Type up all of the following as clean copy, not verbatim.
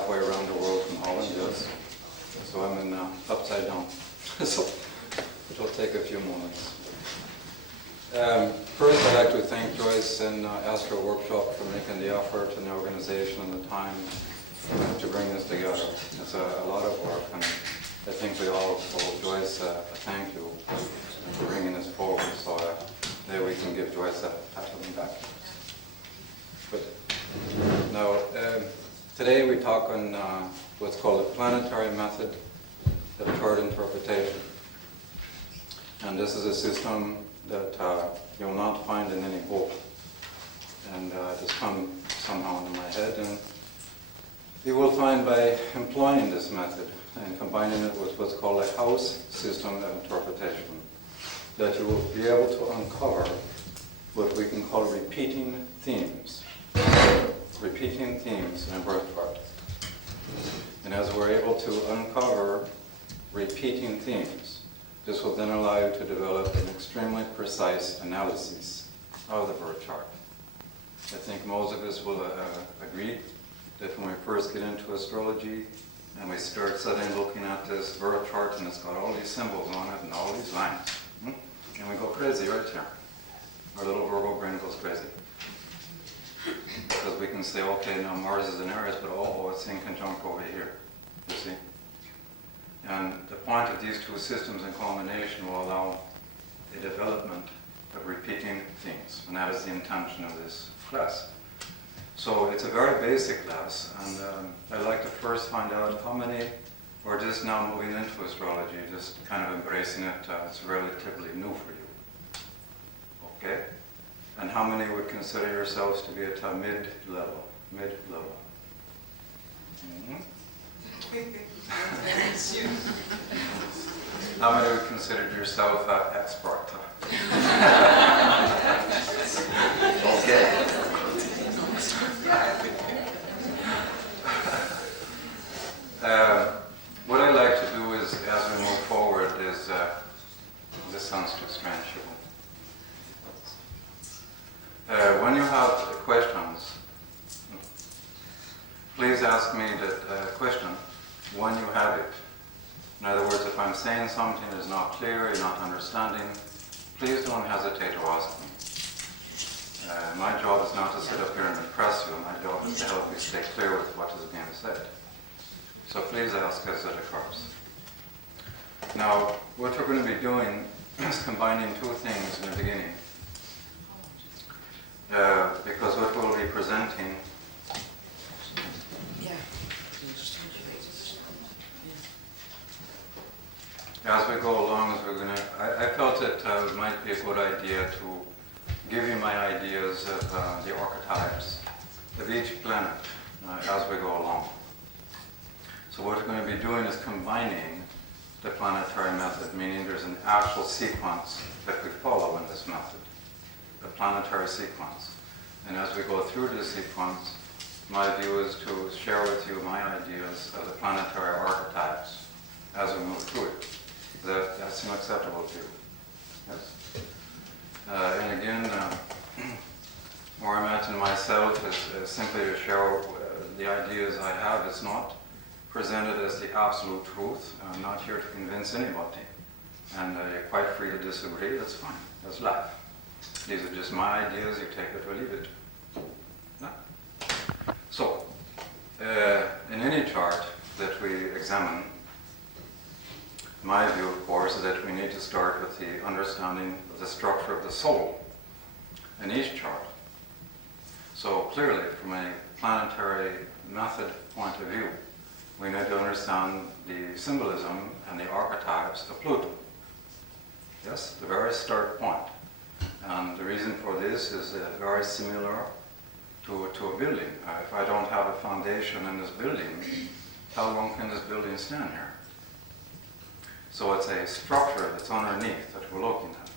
halfway around the world from Holland, yes. So I'm in upside down. So it'll take a few moments. First, I'd like to thank Joyce and Astro Workshop for making the effort and the organization and the time to bring this together. It's a lot of work, and I think we all owe Joyce a thank you for bringing this forward, so maybe we can give Joyce a pat on the back. But now, today we talk on what's called the planetary method of chart interpretation. And this is a system that you will not find in any book. And it has come somehow into my head. And you will find by employing this method and combining it with what's called a house system of interpretation, that you will be able to uncover what we can call repeating themes. Repeating themes in a birth chart. And as we're able to uncover repeating themes, this will then allow you to develop an extremely precise analysis of the birth chart. I think most of us will agree that when we first get into astrology and we start suddenly looking at this birth chart and it's got all these symbols on it and all these lines, and we go crazy right here. Our little Virgo brain goes crazy. Because we can say, okay, now Mars is in Aries, but oh, it's in conjunct over here, you see? And the point of these two systems in combination will allow the development of repeating themes, and that is the intention of this class. So it's a very basic class, and I'd like to first find out how many are just now moving into astrology, just kind of embracing it. It's relatively new for you. Okay? And how many would consider yourselves to be at a mid-level? Mid-level. Mm-hmm. How many would consider yourself expert? Okay. What I like to do is, as we move forward, is this sounds too strange. When you have questions, please ask me that question when you have it. In other words, if I'm saying something is not clear, you're not understanding, please don't hesitate to ask me. My job is not to sit up here and impress you. My job is to help you stay clear with what is being said. So please ask as it occurs. Now, what we're going to be doing is combining two things in the beginning. Because what we'll be presenting as we go along, I felt it might be a good idea to give you my ideas of the archetypes of each planet as we go along. So what we're going to be doing is combining the planetary method, meaning there's an actual sequence that we follow in this method, the planetary sequence. And as we go through this sequence, my view is to share with you my ideas of the planetary archetypes as we move through it. That seems acceptable to you? Yes? And again, where I'm at in myself is simply to share the ideas I have. It's not presented as the absolute truth. I'm not here to convince anybody. And you're quite free to disagree. That's fine. That's life. These are just my ideas. You take it or leave it. No? So, in any chart that we examine, my view, of course, is that we need to start with the understanding of the structure of the soul in each chart. So clearly, from a planetary method point of view, we need to understand the symbolism and the archetypes of Pluto. Yes, the very start point. And the reason for this is very similar to a building. If I don't have a foundation in this building, how long can this building stand here? So it's a structure that's underneath that we're looking at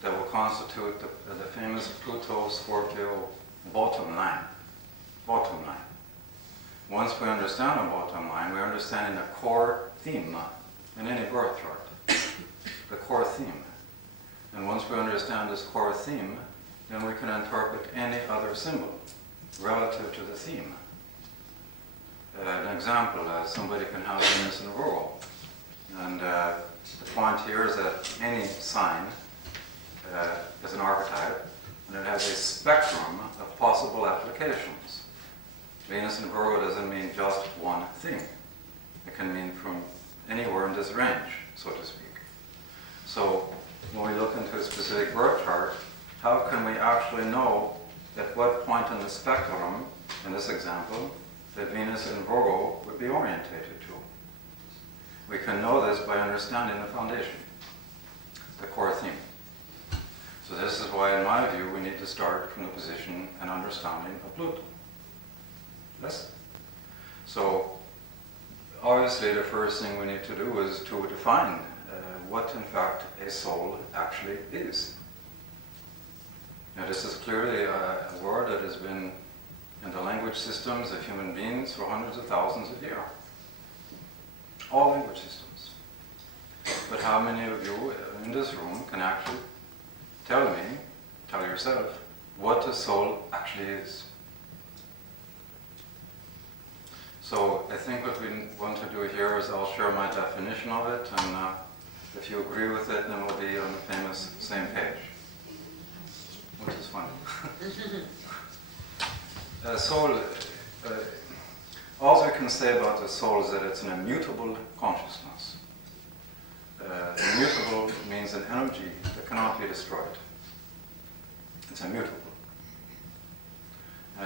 that will constitute the famous Pluto-Scorpio bottom line. Bottom line. Once we understand the bottom line, we're understanding the core theme in any birth chart. The core theme. And once we understand this core theme, then we can interpret any other symbol relative to the theme. example. Somebody can have Venus in Virgo. And the point here is that any sign is an archetype, and it has a spectrum of possible applications. Venus in Virgo doesn't mean just one thing. It can mean from anywhere in this range, so to speak. So when we look into a specific birth chart, how can we actually know at what point in the spectrum, in this example, that Venus in Virgo would be orientated to? We can know this by understanding the foundation, the core theme. So this is why, in my view, we need to start from the position and understanding of Pluto. Yes? So obviously the first thing we need to do is to define what in fact a soul actually is. Now this is clearly a word that has been in the language systems of human beings for hundreds of thousands of years. All language systems. But how many of you in this room can actually tell yourself, what a soul actually is? So I think what we want to do here is I'll share my definition of it, and if you agree with it, then we'll be on the famous same page, which is funny. Soul, all we can say about the soul is that it's an immutable consciousness. Immutable means an energy that cannot be destroyed. It's immutable.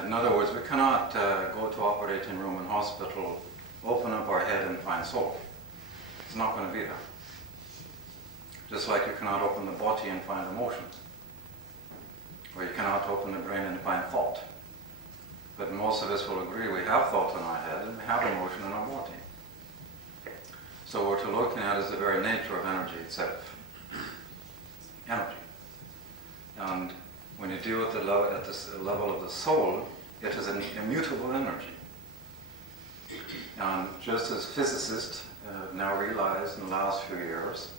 In other words, we cannot go to operating room in hospital, open up our head and find soul. It's not going to be there. Just like you cannot open the body and find emotion. Or you cannot open the brain and find thought. But most of us will agree we have thought in our head and we have emotion in our body. So what we're looking at is the very nature of energy itself. Energy. And when you deal with at this level of the soul, it is an immutable energy. And just as physicists now realize in the last few years,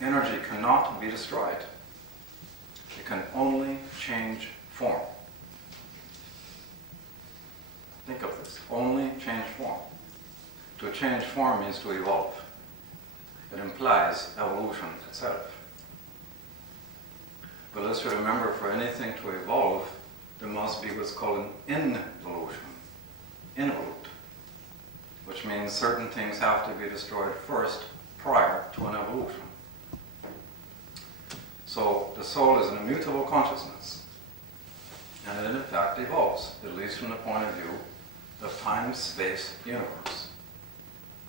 energy cannot be destroyed. It can only change form. Think of this, only change form. To change form means to evolve. It implies evolution itself. But let's remember, for anything to evolve, there must be what's called an involution, involute, which means certain things have to be destroyed first prior to an evolution. So the soul is an immutable consciousness, and it in fact evolves, at least from the point of view of time, space, universe,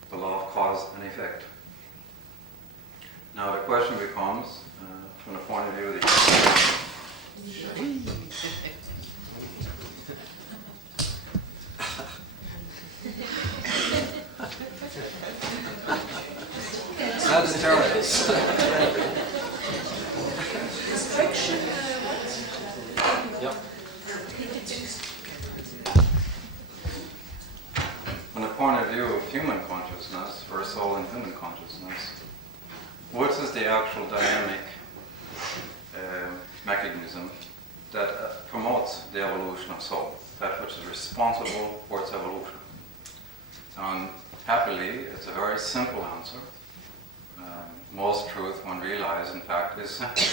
the law of cause and effect. Now the question becomes, from the point of view of the Sagittarius. Yep. From the point of view of human consciousness, or soul and human consciousness, what is the actual dynamic mechanism that promotes the evolution of soul, that which is responsible for its evolution? And happily, it's a very simple answer. Most truth, one realizes, in fact, is simple.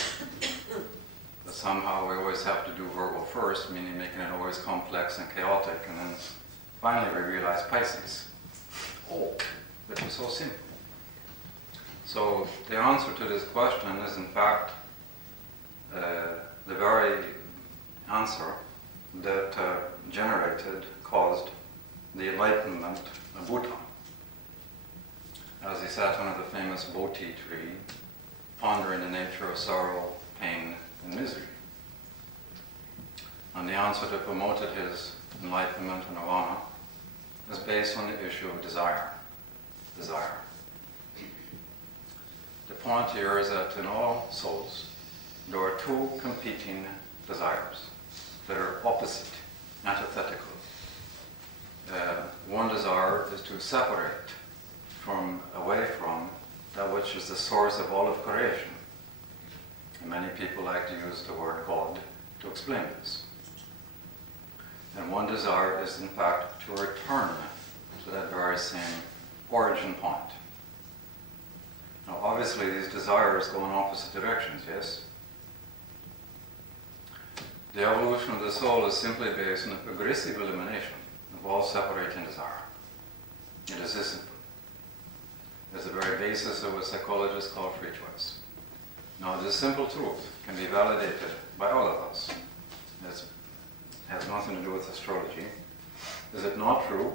But somehow we always have to do Virgo first, meaning making it always complex and chaotic, and then finally we realize Pisces. Oh, which is so simple. So the answer to this question is, in fact, the very answer that caused the enlightenment of Buddha. As he sat under the famous Bodhi tree, pondering the nature of sorrow, pain, and misery. And the answer that promoted his enlightenment and nirvana is based on the issue of desire. Desire. The point here is that in all souls, there are two competing desires that are opposite, antithetical. One desire is to separate away from that which is the source of all of creation. And many people like to use the word God to explain this. And one desire is, in fact, to return to that very obviously these desires go in opposite directions, yes? The evolution of the soul is simply based on the progressive elimination of all separating desire. It is this simple. It's the very basis of what psychologists call free choice. Now, this simple truth can be validated by all of us. It has nothing to do with astrology. Is it not true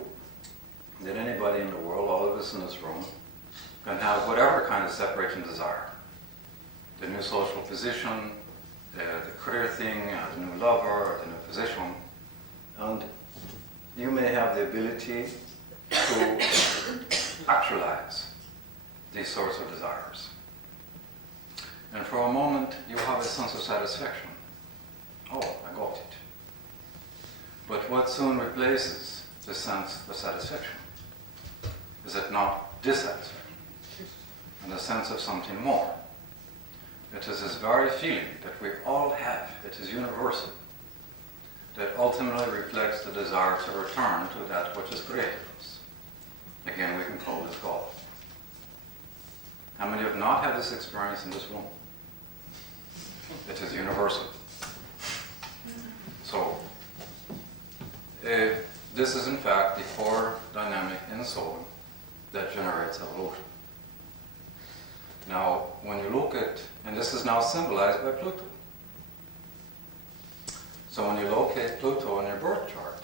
that anybody in the world, all of us in this room, can have whatever kind of separating desire? The new social position, the career thing, the new lover, or the new position. And you may have the ability to actualize these sorts of desires. And for a moment, you have a sense of satisfaction. Oh, I got it. But what soon replaces the sense of satisfaction? Is it not dissatisfaction? And a sense of something more. It is this very feeling that we all have, it is universal, that ultimately reflects the desire to return to that which has created us. Again, we can call this God. How many have not had this experience in this room? It is universal. So, this is in fact the core dynamic in soul that generates evolution. Now, when you look at, and this is now symbolized by Pluto. So when you locate Pluto in your birth chart,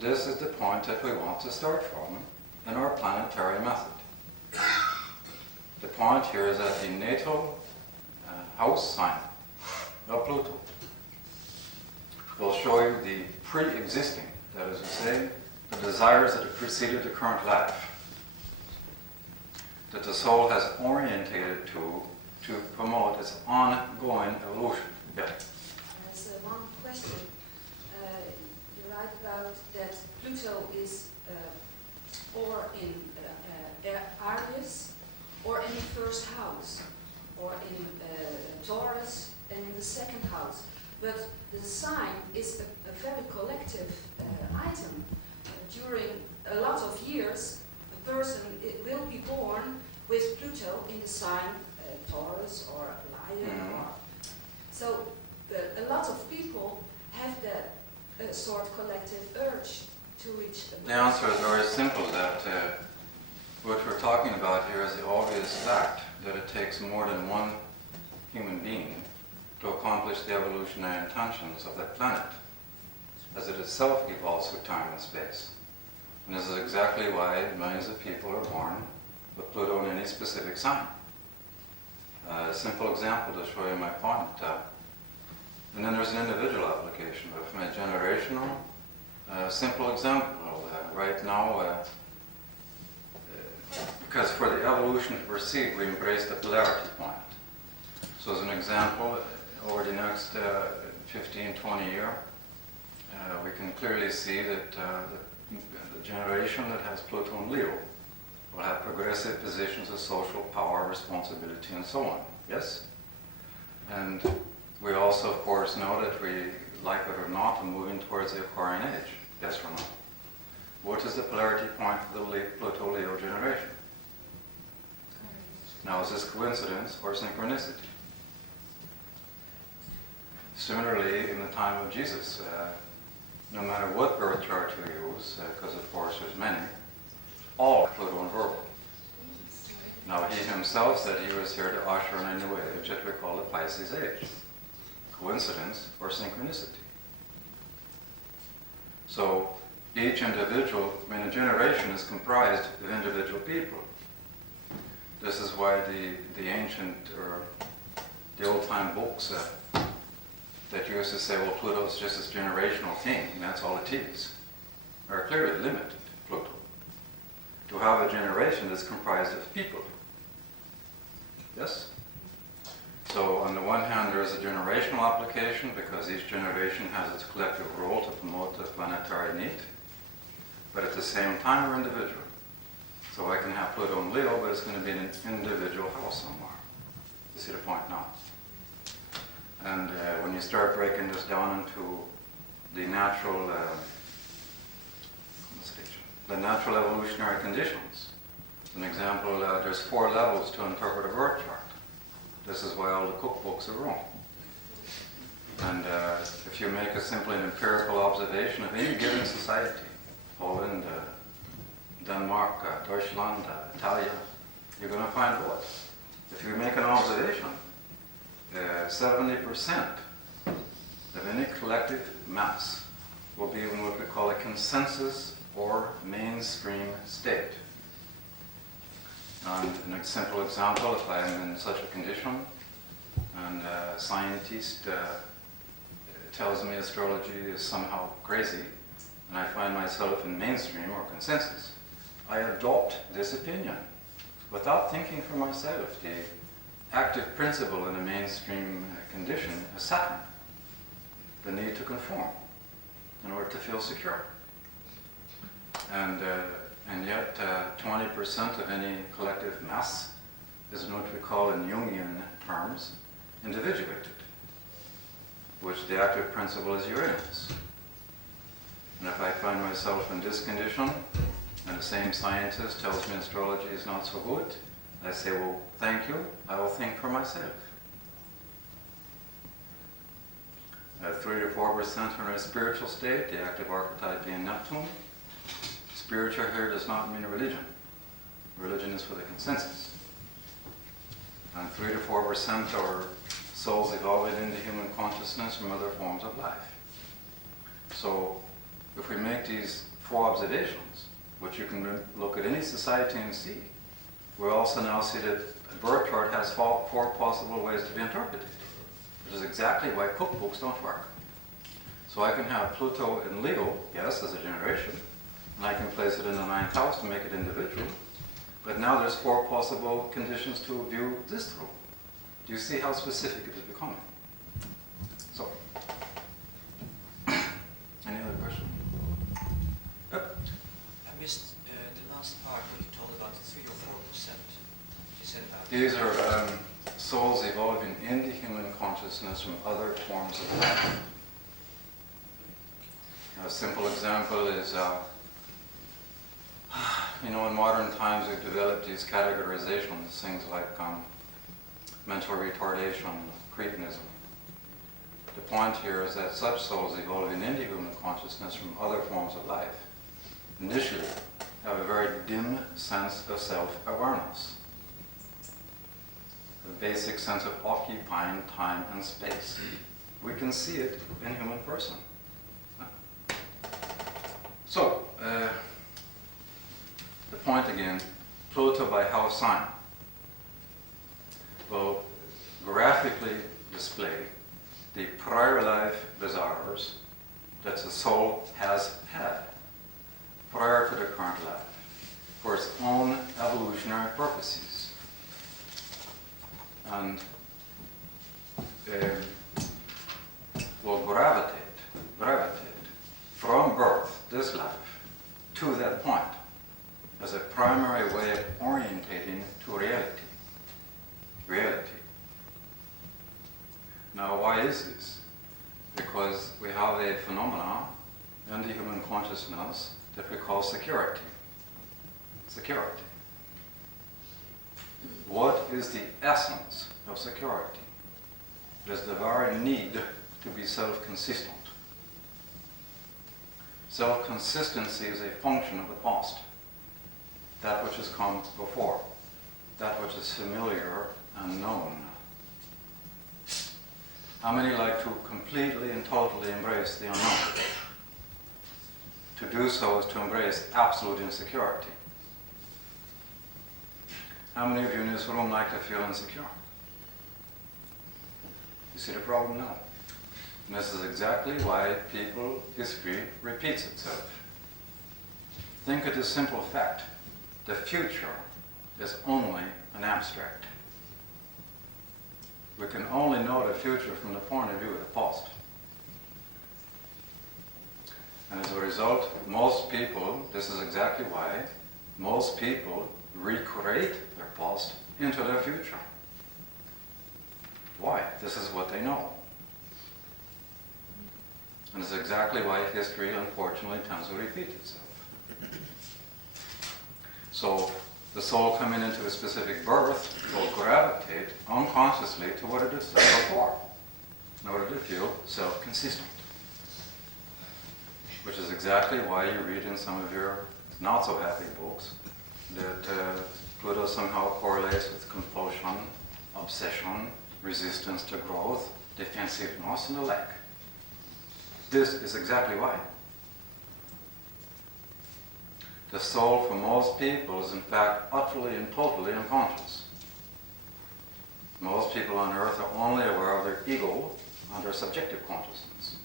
this is the point that we want to start from in our planetary method. The point here is at the natal house sign of Pluto. We'll show you the pre-existing, that is to say, the desires that have preceded the current life, that the soul has orientated to promote its ongoing evolution. Yeah. There's one question. You write about that Pluto is or in Aries, or in the first house, or in Taurus, and in the second house. But the sign is a very collective item. During a lot of years, a person will be born with Pluto in the sign Taurus or Lion. So a lot of people have that sort of collective urge to reach. The answer is very simple, that what we're talking about here is the obvious fact that it takes more than one human being to accomplish the evolutionary intentions of that planet, as it itself evolves through time and space. And this is exactly why millions of people are born with Pluto in any specific sign. A simple example to show you my point. And then there's an individual application, but from a generational, simple example. Right now, because for the evolution to proceed, we embrace the polarity point. So as an example, over the next 15, 20 years, we can clearly see that the generation that has Pluto and Leo will have progressive positions of social power, responsibility, and so on. Yes? And we also, of course, know that we, like it or not, are moving towards the Aquarian age. Yes or no? What is the polarity point for the Pluto-Leo generation? Now, is this coincidence or synchronicity? Similarly, in the time of Jesus, no matter what birth chart you use, because of course there's many, all Pluto and Virgo. Now, he himself said he was here to usher in a new age that we call the Pisces age. Coincidence or synchronicity? So, each individual, I mean, a generation is comprised of individual people. This is why the ancient, or the old-time books that used to say, well, Pluto's just this generational thing, and that's all it is, are clearly limited, Pluto. To have a generation that's comprised of people. Yes? So on the one hand, there is a generational application, because each generation has its collective role to promote the planetary need. But at the same time, we're individual. So I can have Pluto and Leo, but it's going to be in an individual house somewhere. You see the point now? And when you start breaking this down into the natural evolutionary conditions, An example, there's 4 levels to interpret a birth chart. This is why all the cookbooks are wrong. And if you make a simply an empirical observation of any given society, Poland, Denmark, Deutschland, Italia, you're going to find what? If you make an observation, 70% of any collective mass will be in what we call a consensus or mainstream state. And a simple example, if I am in such a condition, and a scientist tells me astrology is somehow crazy, and I find myself in mainstream or consensus, I adopt this opinion without thinking for myself. The active principle in a mainstream condition is Saturn, the need to conform in order to feel secure. And yet 20% of any collective mass is what we call in Jungian terms individuated, which the active principle is Uranus. And if I find myself in this condition, and the same scientist tells me astrology is not so good, I say, well, thank you, I will think for myself. 3 to 4% are in a spiritual state, the active archetype being Neptune. Spiritual here does not mean religion. Religion is for the consensus. And 3 to 4% are souls evolving into human consciousness from other forms of life. So if we make these 4 observations, which you can look at any society and see, we also now see that a birth chart has 4 possible ways to be interpreted, which is exactly why cookbooks don't work. So I can have Pluto in Leo, yes, as a generation, and I can place it in the 9th house to make it individual, but now there's 4 possible conditions to view this through. Do you see how specific it is becoming? So, any other question? Yep. I missed the last part where you told about the 3 or 4%. You said about These are souls evolving in the human consciousness from other forms of life. A simple example is, in modern times we've developed these categorizations, things like mental retardation, cretinism. The point here is that such souls evolving into human consciousness from other forms of life initially have a very dim sense of self-awareness, a basic sense of occupying time and space. We can see it in human person. So, the point again, Pluto by house sign will graphically display the prior life desires that the soul has had prior to the current life for its own evolutionary purposes. And will gravitate from birth, this life, to that point as a primary way of orientating to reality. Now, why is this? Because we have a phenomenon in the human consciousness that we call security. Security. What is the essence of security? It is the very need to be self-consistent. Self-consistency is a function of the past, that which has come before, that which is familiar and known. How many like to completely and totally embrace the unknown? To do so is to embrace absolute insecurity. How many of you in this room like to feel insecure? You see the problem now? And this is exactly why history repeats itself. Think of this simple fact. The future is only an abstract. We can only know the future from the point of view of the past. And as a result, most people, this is exactly why, most people recreate their past into their future. Why? This is what they know. And it's exactly why history, unfortunately, tends to repeat itself. So, the soul coming into a specific birth will gravitate unconsciously to what it has done before in order to feel self-consistent. Which is exactly why you read in some of your not-so-happy books that Pluto somehow correlates with compulsion, obsession, resistance to growth, defensiveness, and the like. This is exactly why. The soul for most people is in fact utterly and totally unconscious. Most people on earth are only aware of their ego and their subjective consciousness.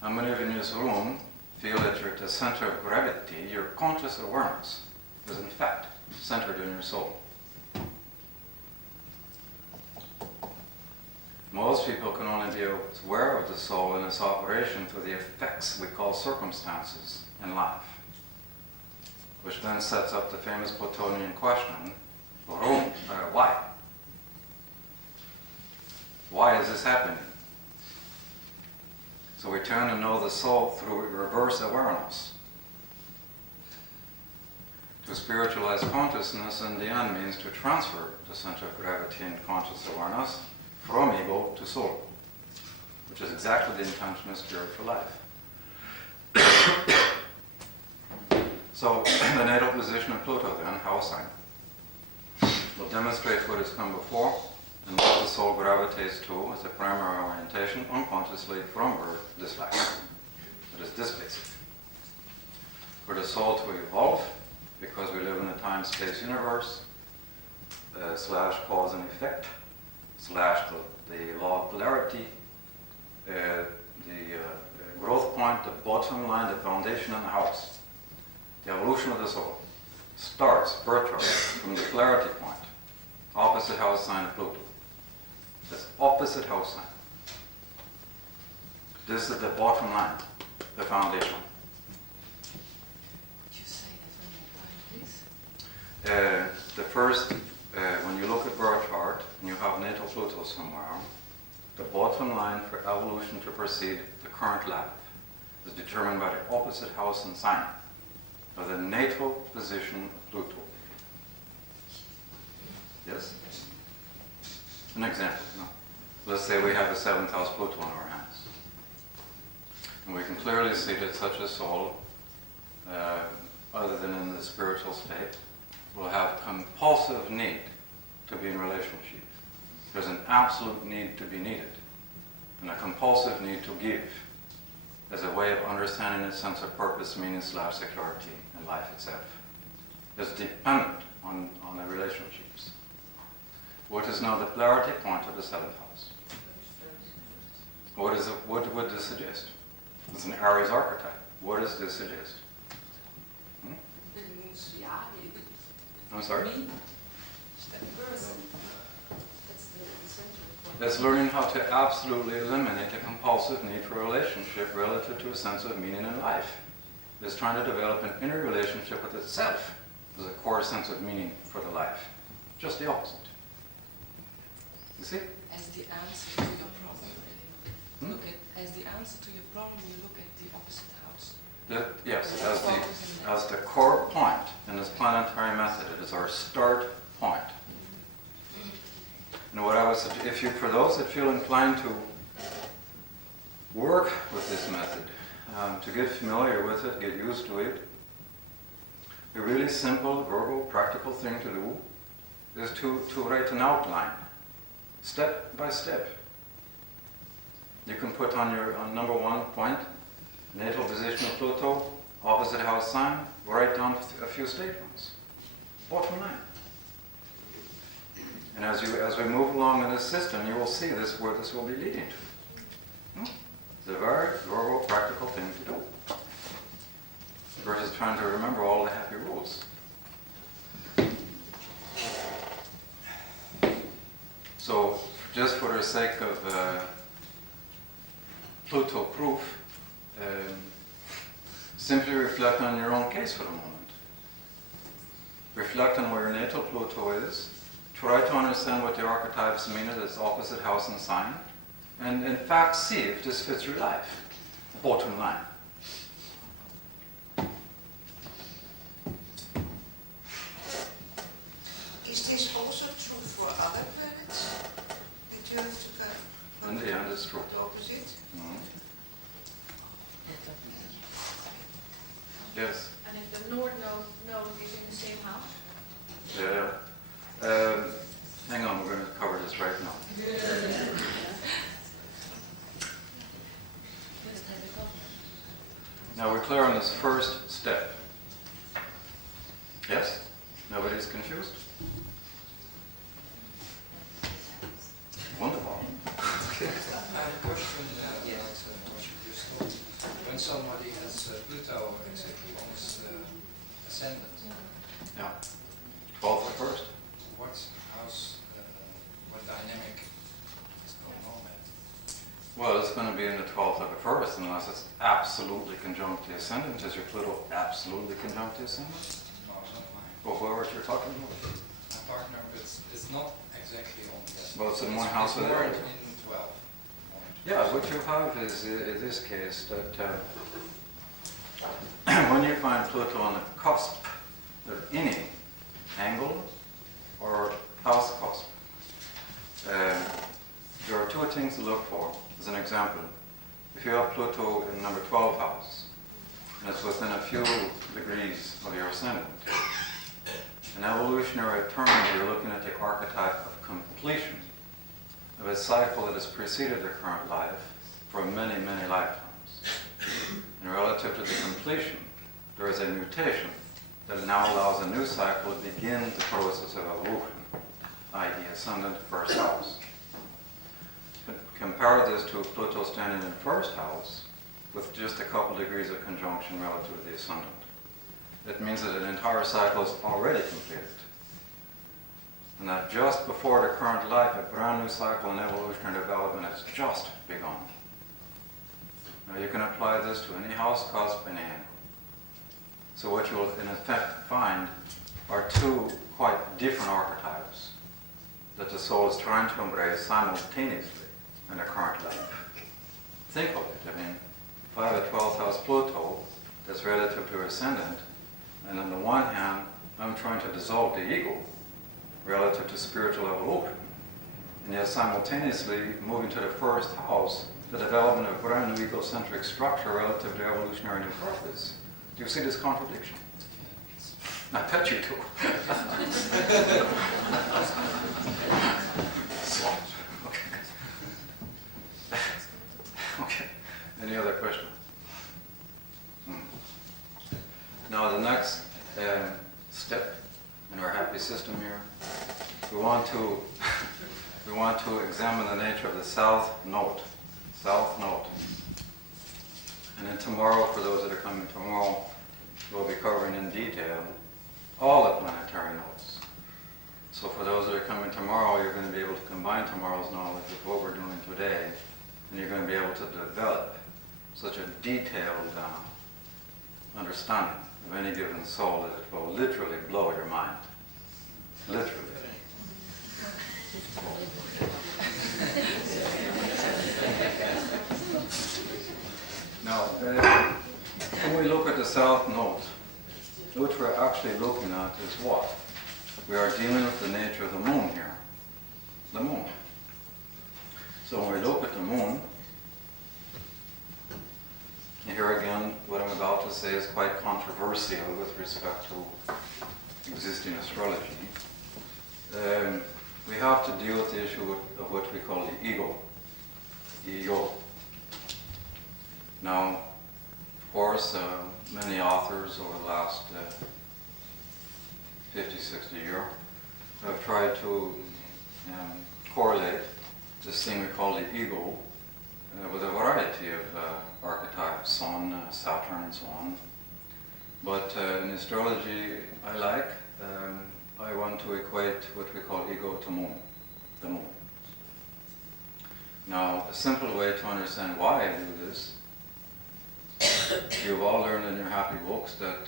How many of you in this room feel that you're at the center of gravity? Your conscious awareness is in fact centered in your soul. Most people can only be aware of the soul and its operation through the effects we call circumstances in life, which then sets up the famous Plutonian question, why? Why is this happening? So we turn to know the soul through reverse awareness. To spiritualize consciousness in the end means to transfer the center of gravity and conscious awareness from ego to soul, which is exactly the intention of spiritual life. So the natal position of Pluto then, house sign, will demonstrate what has come before and what the soul gravitates to as a primary orientation unconsciously from birth, this life. It is displacement. For the soul to evolve, because we live in a time-space universe, slash cause and effect, slash the law of polarity, the growth point, the bottom line, the foundation and the house. The evolution of the soul starts, birth chart, from the polarity point, opposite house sign of Pluto. This opposite house sign. This is the bottom line, the foundation. Could you say that one more time, please? The first, when you look at birth chart and you have natal Pluto somewhere, the bottom line for evolution to proceed the current life is determined by the opposite house and sign of the natal position of Pluto. Yes? An example. No? Let's say we have a 7th house Pluto in our hands. And we can clearly see that such a soul, other than in the spiritual state, will have compulsive need to be in relationship. There's an absolute need to be needed, and a compulsive need to give as a way of understanding its sense of purpose, meaning, slash security in life itself. It's dependent on the relationships. What is now the polarity point of the 7th house? What would this suggest? It's an Aries archetype. What does this suggest? I'm sorry? That's learning how to absolutely eliminate a compulsive need for a relationship relative to a sense of meaning in life. It's trying to develop an inner relationship with itself as a core sense of meaning for the life. Just the opposite. You see? As the answer to your problem, really. As the answer to your problem, you look at the opposite house. Yes, as the core point in this planetary method. It is our start point. And what I would suggest, for those that feel inclined to work with this method, to get familiar with it, get used to it, a really simple, verbal, practical thing to do is to write an outline, step by step. You can put on your number 1 point, natal position of Pluto, opposite house sign, write down a few statements. Bottom line. And as we move along in this system, you will see where this will be leading to. It's a very verbal, practical thing to do. Versus trying to remember all the happy rules. So, just for the sake of Pluto proof, simply reflect on your own case for a moment. Reflect on where your natal Pluto is. Try to understand what the archetypes mean at its opposite house and sign. And in fact, see if this fits your life. Bottom line. Yes. And if the north node is in the same house? Yeah. Hang on, we're going to cover this right now. Let's have a comment. Now we're clear on this first step. Yes? Nobody's confused? Wonderful. I have a question about what you just told. When somebody has Pluto exactly on his ascendant, Yeah. 12th at first. what house, what dynamic is going on there? Well, it's going to be in the 12th of the first unless it's absolutely conjunct the ascendant. Is your Pluto absolutely conjunct the ascendant? No, not mine. Or whoever you're talking about? My partner, but it's not exactly on the ascendant. Well, it's in one house with It's more it. in 12. Yeah, what you have is, in this case, that when you find Pluto on the cusp of any angle or house cusp, there are two things to look for. As an example, if you have Pluto in number 12 house, and it's within a few degrees of your ascendant, in evolutionary terms, you're looking at the archetype of completion of a cycle that has preceded the current life for many, many lifetimes. And relative to the completion, there is a mutation that now allows a new cycle to begin the process of evolution, i.e. ascendant first house. But compare this to Pluto standing in first house with just a couple degrees of conjunction relative to the ascendant. It means that an entire cycle is already completed. And that just before the current life, a brand new cycle in evolutionary development has just begun. Now you can apply this to any house cusp, any angle. So what you'll in effect find are two quite different archetypes that the soul is trying to embrace simultaneously in the current life. Think of it. I mean, if I have a 12th house Pluto that's relative to ascendant, and on the one hand, I'm trying to dissolve the ego relative to spiritual evolution, and yet simultaneously moving to the first house, the development of a brand new egocentric structure relative to evolutionary new purpose. Do you see this contradiction? I bet you do. Okay. Any other questions? Now the next step in our happy system here, we want to examine the nature of the south node. South node. And then tomorrow, for those that are coming tomorrow, we'll be covering in detail all the planetary nodes. So for those that are coming tomorrow, you're going to be able to combine tomorrow's knowledge with what we're doing today, and you're going to be able to develop such a detailed understanding of any given soul that it will literally blow your mind. Literally. Now, when we look at the south node, what we're actually looking at is what? We are dealing with the nature of the moon here. The moon. So when we look at the moon, and here again, what I'm about to say is quite controversial with respect to existing astrology. We have to deal with the issue of what we call the ego. The ego. Now, of course, many authors over the last 50, 60 years have tried to correlate this thing we call the ego with a variety of archetypes, Sun, Saturn, and so on. But in astrology, I want to equate what we call ego to moon, the moon. Now, a simple way to understand why I do this, you've all learned in your happy books that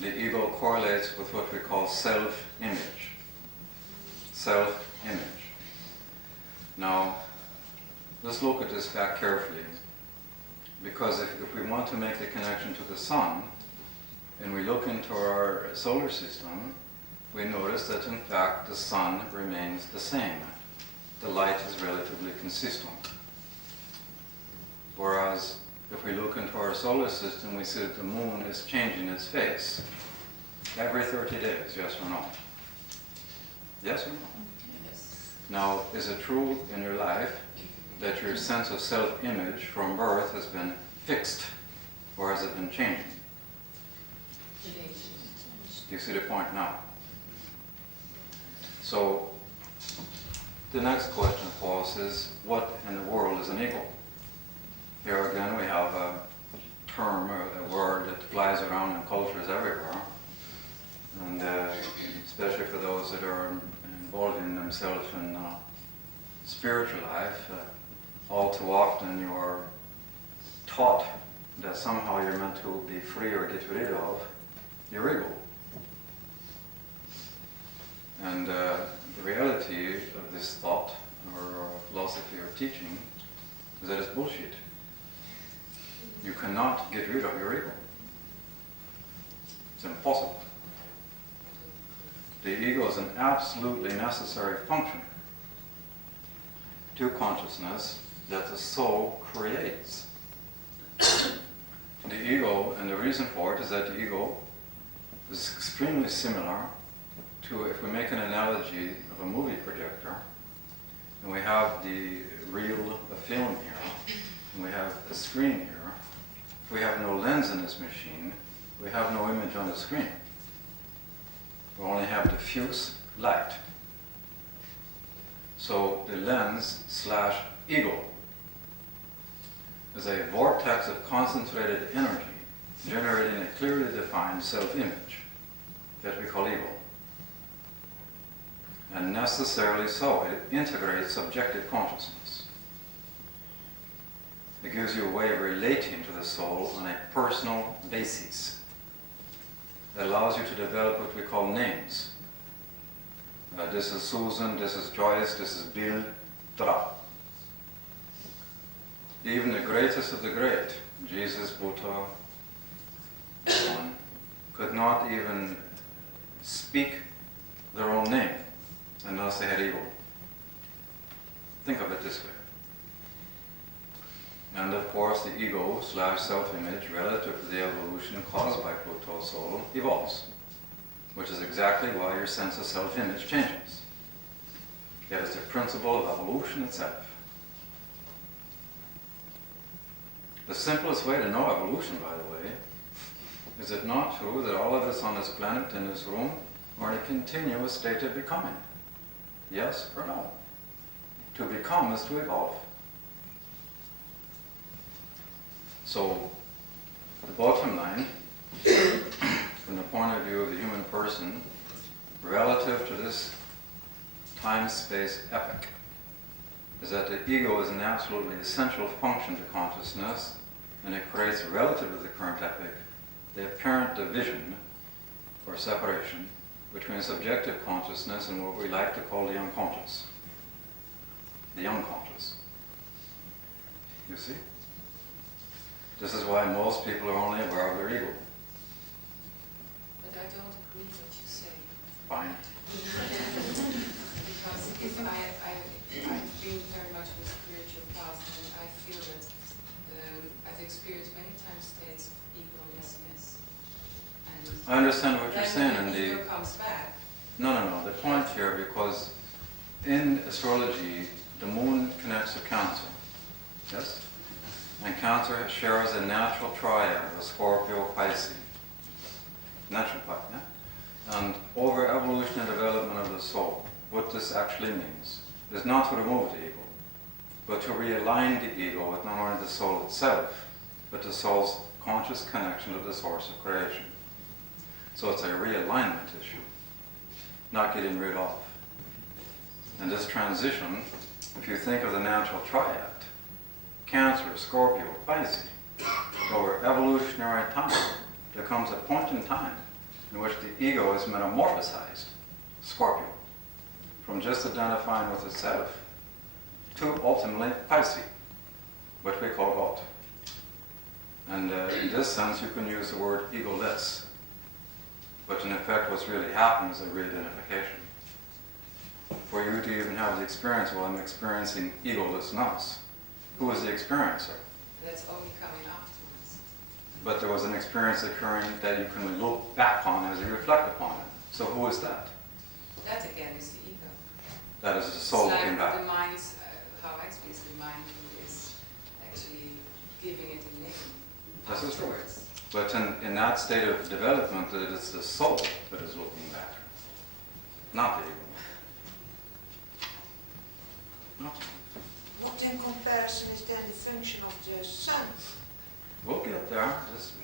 the ego correlates with what we call self-image. Self-image. Now, let's look at this fact carefully, because if we want to make the connection to the sun, and we look into our solar system, we notice that in fact the sun remains the same. The light is relatively consistent. Whereas if we look into our solar system, we see that the moon is changing its face every 30 days, yes or no? Yes or no? Yes. Now, is it true in your life that your sense of self-image from birth has been fixed, or has it been changing? Do you see the point now? So, the next question, of course, is what in the world is an eagle? Here again we have a term, a word that flies around in cultures everywhere, and especially for those that are involving themselves in spiritual life, all too often you are taught that somehow you're meant to be free or get rid of your ego. And the reality of this thought or philosophy or teaching is that it's bullshit. You cannot get rid of your ego. It's impossible. The ego is an absolutely necessary function to consciousness that the soul creates. The ego, and the reason for it is that the ego is extremely similar to, if we make an analogy of a movie projector, and we have the reel of film here, and we have the screen here. If we have no lens in this machine, we have no image on the screen. We only have diffuse light. So the lens / ego is a vortex of concentrated energy generating a clearly defined self-image that we call ego. And necessarily so, it integrates subjective consciousness. It gives you a way of relating to the soul on a personal basis. It allows you to develop what we call names. This is Susan, this is Joyce, this is Bill, Tra. Even the greatest of the great, Jesus, Buddha, one, could not even speak their own name unless they had ego. Think of it this way. And of course the ego / self-image relative to the evolution caused by Pluto's soul evolves, which is exactly why your sense of self-image changes. It is the principle of evolution itself. The simplest way to know evolution, by the way, is it not true that all of us on this planet, in this room, are in a continuous state of becoming? Yes or no? To become is to evolve. So, the bottom line, from the point of view of the human person, relative to this time-space epoch, is that the ego is an absolutely essential function to consciousness, and it creates, relative to the current epoch, the apparent division or separation between subjective consciousness and what we like to call the unconscious. The unconscious. You see? This is why most people are only aware of their ego. But I don't agree with what you say. Fine. Because if I've been very much in the spiritual path, and I feel that I've experienced many times states of egolessness. And I understand what you're saying. then when the ego comes back. No. The point here, because in astrology, the moon connects to Cancer. Yes? And Cancer shares a natural triad of Scorpio, Pisces. Natural triad, yeah? And over evolution and development of the soul, what this actually means is not to remove the ego, but to realign the ego with not only the soul itself, but the soul's conscious connection to the source of creation. So it's a realignment issue, not getting rid of. And this transition, if you think of the natural triad, Cancer, Scorpio, Pisces, over evolutionary time, there comes a point in time in which the ego is metamorphosized, Scorpio, from just identifying with itself to ultimately Pisces, what we call God. And in this sense, you can use the word egoless. But in effect, what's really happening is a re-identification. For you to even have the experience, well, I'm experiencing egolessness. Who is the experiencer? That's only coming after but there was an experience occurring that you can look back on as you reflect upon it. So who is that? That again is the ego. That is the soul It's looking like back. the mind's, how I speak, the mind who is actually giving it a name. This is true. afterwards. But in that state of development, it is the soul that is looking back, not the ego. No. What in comparison is then the function of the sun? We'll get there. Just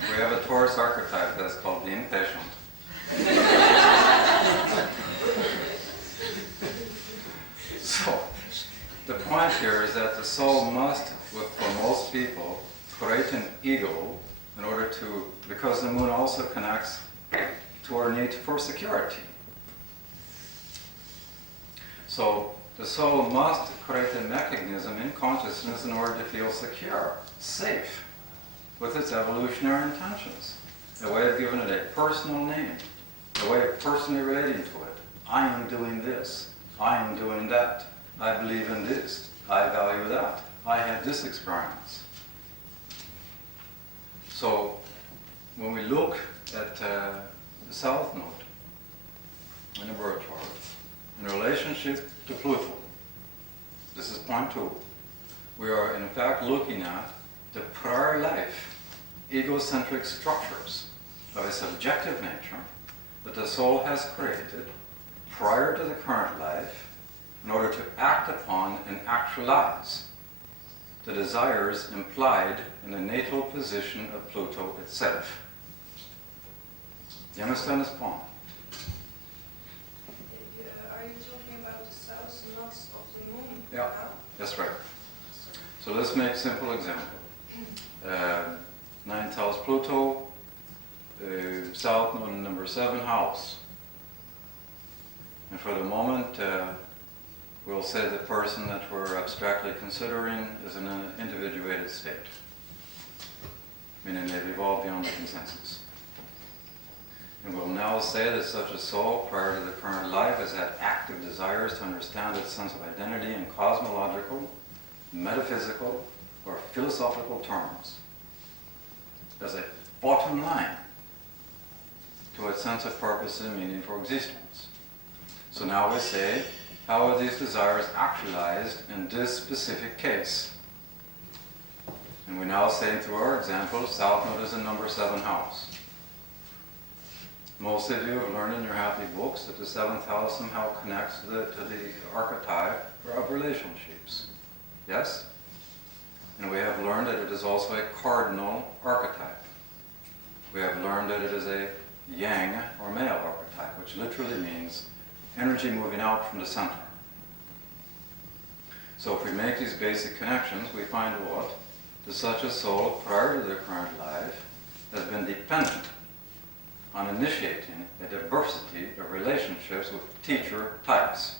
we have a Taurus archetype that's called the impatient. So, the point here is that the soul must, for most people, create an ego in order to, because the moon also connects to our need for security. So, the soul must create a mechanism in consciousness in order to feel secure, safe, with its evolutionary intentions. A way of giving it a personal name, a way of personally relating to it. I am doing this. I am doing that. I believe in this. I value that. I had this experience. So, when we look at the south node in a birth chart, in relationship to Pluto, this is point 2, we are in fact looking at the prior life egocentric structures of a subjective nature that the soul has created prior to the current life in order to act upon and actualize the desires implied in the natal position of Pluto itself. Do you understand this point? Are you talking about the south nodes of the moon? Yeah. now? That's right. So let's make a simple example. 9 tells Pluto, south node in number 7 house. And for the moment, we'll say the person that we're abstractly considering is in an individuated state, meaning they've evolved beyond the consensus. And we'll now say that such a soul, prior to the current life, has had active desires to understand its sense of identity in cosmological, metaphysical, or philosophical terms. As a bottom line to its sense of purpose and meaning for existence. So now we say, how are these desires actualized in this specific case? And we now say through our example, south node is in number 7 house. Most of you have learned in your happy books that the 7th house somehow connects to the archetype of relationships. Yes? And we have learned that it is also a cardinal archetype. We have learned that it is a yang or male archetype, which literally means energy moving out from the center. So if we make these basic connections, we find what? That such a soul, prior to their current life, has been dependent on initiating a diversity of relationships with teacher types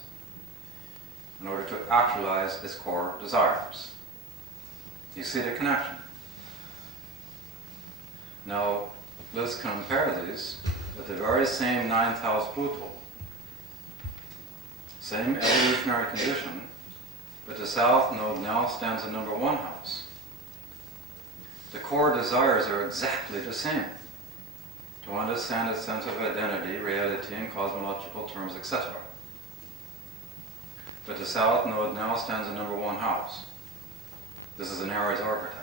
in order to actualize its core desires. You see the connection? Now, let's compare these with the very same 9th house Pluto. Same evolutionary condition, but the south node now stands in number 1 house. The core desires are exactly the same. To understand its sense of identity, reality, in cosmological terms, etc. But the south node now stands in number 1 house. This is an Aries archetype.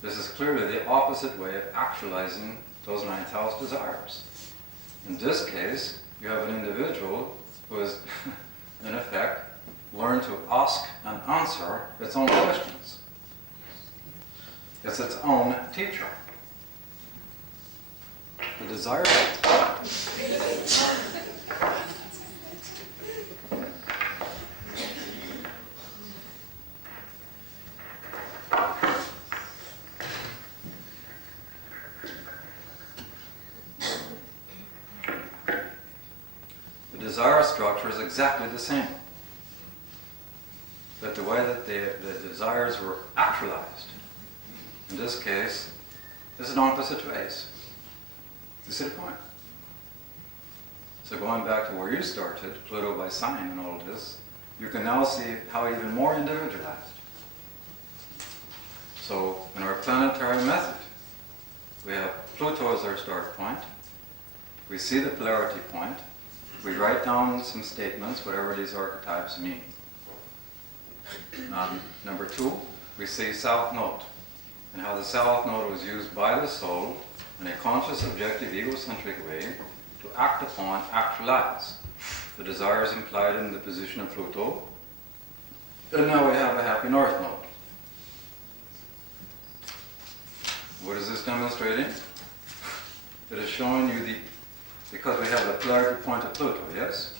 This is clearly the opposite way of actualizing those 9th house desires. In this case, you have an individual who has, in effect, learned to ask and answer its own questions. It's its own teacher. The desire. The desire structure is exactly the same. But the way that the desires were actualized, in this case, is an opposite ways. You see the point? So going back to where you started, Pluto by sign and all this, you can now see how even more individualized. So in our planetary method, we have Pluto as our start point. We see the polarity point. We write down some statements, whatever these archetypes mean. Number 2, we see south node, and how the south node was used by the soul in a conscious, objective, egocentric way to act upon, actualize the desires implied in the position of Pluto. And now we have a happy north node. What is this demonstrating? It is showing you because we have the polarity point of Pluto, yes?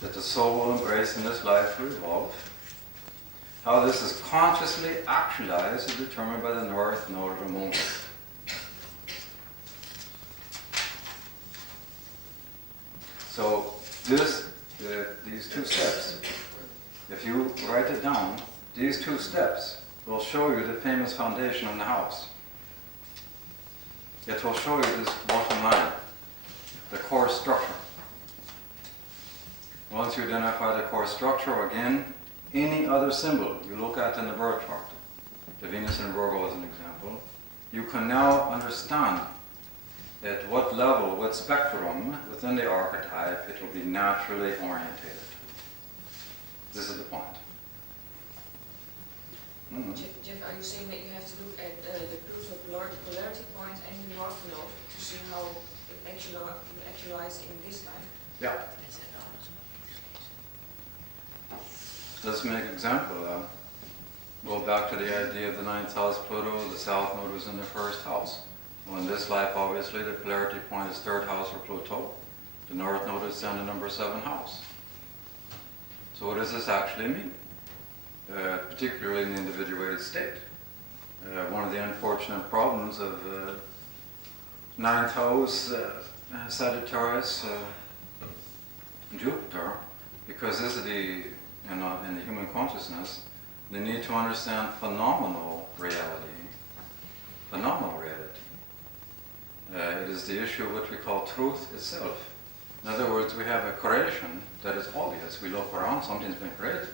That the soul will embrace in this life to evolve. How this is consciously actualized is determined by the north node of the moon. So these 2 steps, if you write it down, these 2 steps will show you the famous foundation in the house. It will show you this bottom line, the core structure. Once you identify the core structure, again, any other symbol you look at in the birth chart, the Venus in Virgo as an example, you can now understand at what level, what spectrum within the archetype it will be naturally orientated. This is the point. Mm-hmm. Jeff, are you saying that you have to look at the Pluto polarity point and the north node to see how it you actualize in this life? Yeah. Let's make an example. Go back to the idea of the 9th house Pluto, the south node was in the 1st house. Well, in this life, obviously, the polarity point is 3rd house for Pluto. The north node is in the number 7 house. So what does this actually mean? Particularly in the individuated state. One of the unfortunate problems of 9th house, Sagittarius, Jupiter, because this is in the human consciousness, they need to understand phenomenal reality. Phenomenal reality. It is the issue of what we call truth itself. In other words, we have a creation that is obvious. We look around, something's been created.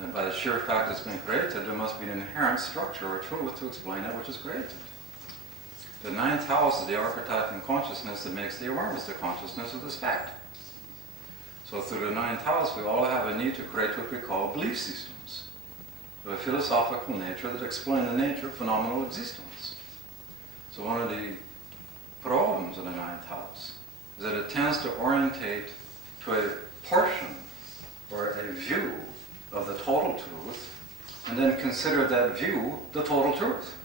And by the sheer fact it's been created, there must be an inherent structure or truth to explain that which is created. The 9th house is the archetype in consciousness that makes the awareness, the consciousness of this fact. So through the 9th house, we all have a need to create what we call belief systems of a philosophical nature that explain the nature of phenomenal existence. So one of the problems of the 9th house is that it tends to orientate to a portion or a view of the total truth, and then consider that view the total truth.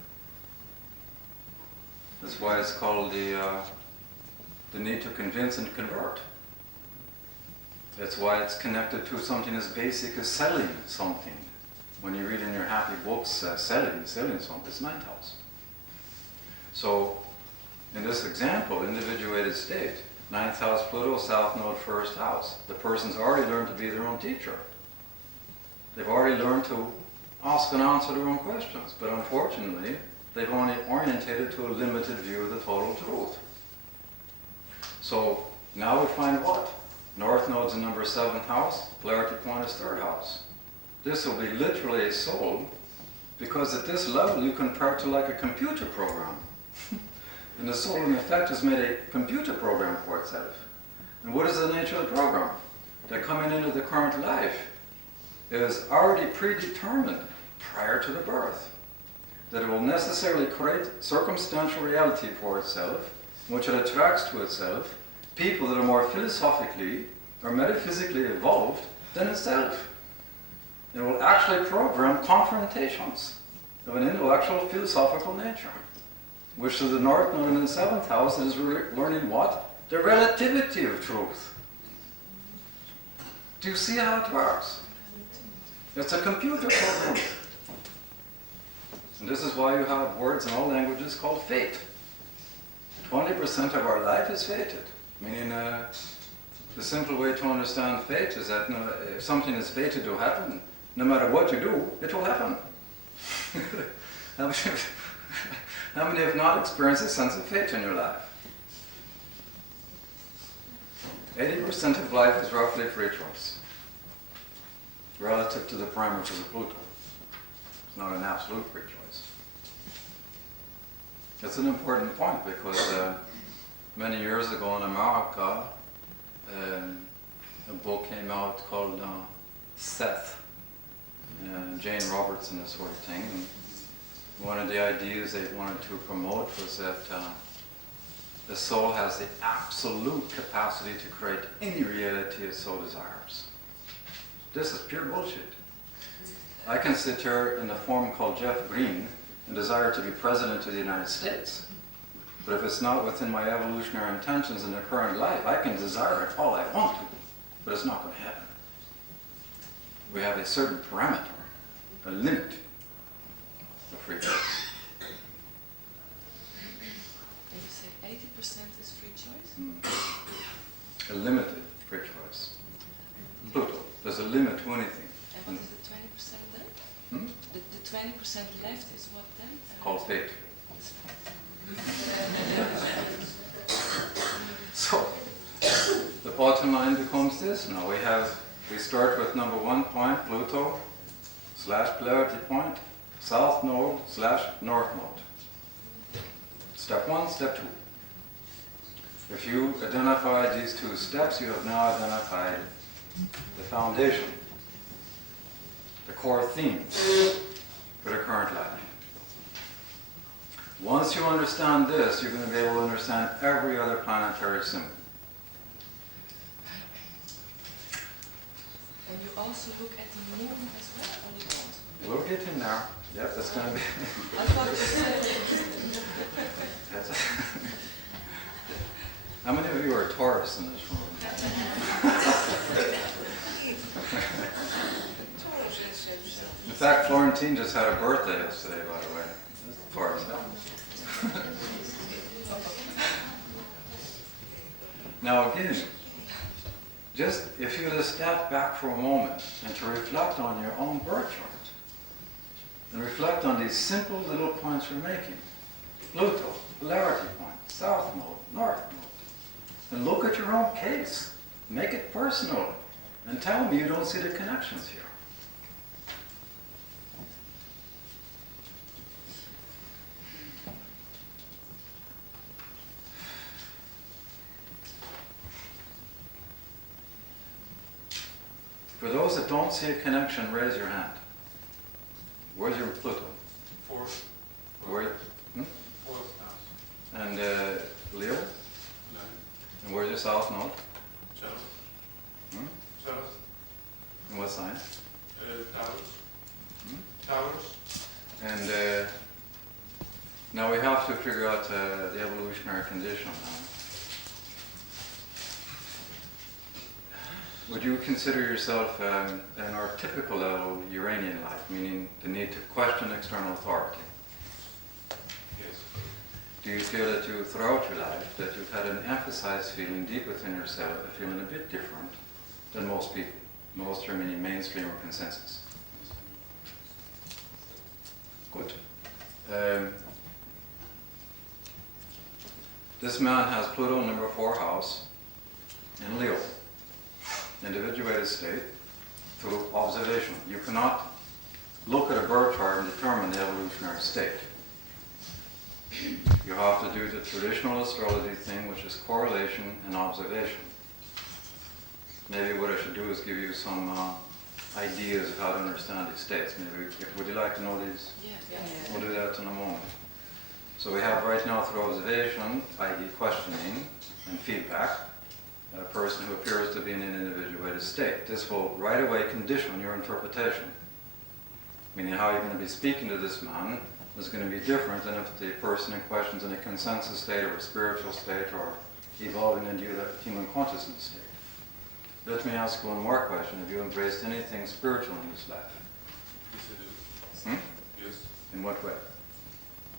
That's why it's called the need to convince and convert. That's why it's connected to something as basic as selling something. When you read in your happy books, selling something, it's 9th house. So, in this example, individuated state, 9th house Pluto, south node, 1st house. The person's already learned to be their own teacher. They've already learned to ask and answer their own questions, but unfortunately, they've only orientated to a limited view of the total truth. So, now we find what? North node's in number 7th house, polarity point is 3rd house. This will be literally a soul, because at this level you compare it to like a computer program. And the soul in effect has made a computer program for itself. And what is the nature of the program? That coming into the current life is already predetermined prior to the birth. That it will necessarily create circumstantial reality for itself, in which it attracts to itself people that are more philosophically or metaphysically evolved than itself. It will actually program confrontations of an intellectual philosophical nature, which to the north node in the 7th house is learning what? The relativity of truth. Do you see how it works? It's a computer program. And this is why you have words in all languages called fate. 20% of our life is fated. Meaning, the simple way to understand fate is that if something is fated to happen, no matter what you do, it will happen. How many have not experienced a sense of fate in your life? 80% of life is roughly free choice, relative to the parameters of Pluto. It's not an absolute free choice. It's an important point because many years ago in America, a book came out called Seth, Jane Roberts and this sort of thing. And one of the ideas they wanted to promote was that the soul has the absolute capacity to create any reality it so desires. This is pure bullshit. I can sit here in a form called Jeff Green and desire to be president of the United States. But if it's not within my evolutionary intentions in the current life, I can desire it all I want to, but it's not going to happen. We have a certain parameter, a limit of free choice. And you say 80% is free choice? A limited free choice. Pluto, there's a limit to anything. And what is the 20% then? The 20% left is what then? It's called fate. So, the bottom line becomes this. Now we start with number 1 point, Pluto / polarity point, south node / north node. Step 1, step 2. If you identify these 2 steps, you have now identified the foundation, the core themes for the current life. Once you understand this, you're going to be able to understand every other planetary symbol. And you also look at the moon as well, or you don't? We'll get in there. Yep, that's going to be... I thought you said... How many of you are Taurus in this room? In fact, Florentine just had a birthday yesterday, by the way. Taurus, huh? Now again, just if you just step back for a moment and to reflect on your own birth chart, and reflect on these simple little points you're making. Pluto, polarity point, south node, north node. And look at your own case. Make it personal. And tell me you don't see the connections here. For those that don't see a connection, raise your hand. Where's your Pluto? Fourth. Where? Fourth house. And Leo? 9. And where's your south node? 7. Hmm? 7. And what sign? Towers. Hmm? Towers. And now we have to figure out the evolutionary condition now. Would you consider yourself an archetypical level Uranian life, meaning the need to question external authority? Yes. Do you feel that you, throughout your life, that you've had an emphasized feeling deep within yourself, a feeling a bit different than most people? Most are meaning mainstream or consensus. Good. This man has Pluto number 4 house in Leo. Individuated state through observation. You cannot look at a birth chart and determine the evolutionary state. You have to do the traditional astrology thing, which is correlation and observation. Maybe what I should do is give you some ideas of how to understand these states. Maybe, would you like to know these? Yes. We'll do that in a moment. So we have right now through observation, i.e. questioning and feedback, a person who appears to be in an individuated state. This will right away condition your interpretation. Meaning how you're going to be speaking to this man is going to be different than if the person in question is in a consensus state or a spiritual state or evolving into the human consciousness state. Let me ask you one more question. Have you embraced anything spiritual in this life? Yes, I do. Hmm? Yes. In what way?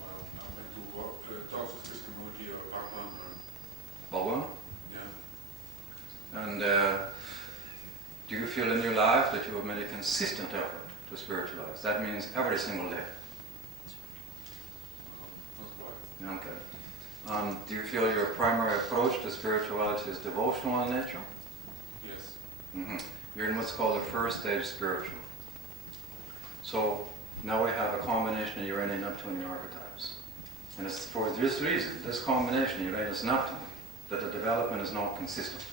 Well, I went to talk with Krishnamurti or Bhagwan or... Bhagwan? Yeah. And do you feel in your life that you have made a consistent effort to spiritualize? That means every single day. Not quite. Okay. Do you feel your primary approach to spirituality is devotional in nature? Yes. You're in what's called the first stage spiritual. So now we have a combination of Uranian Neptune archetypes. And it's for this reason, this combination, Uranus Neptune, that the development is not consistent.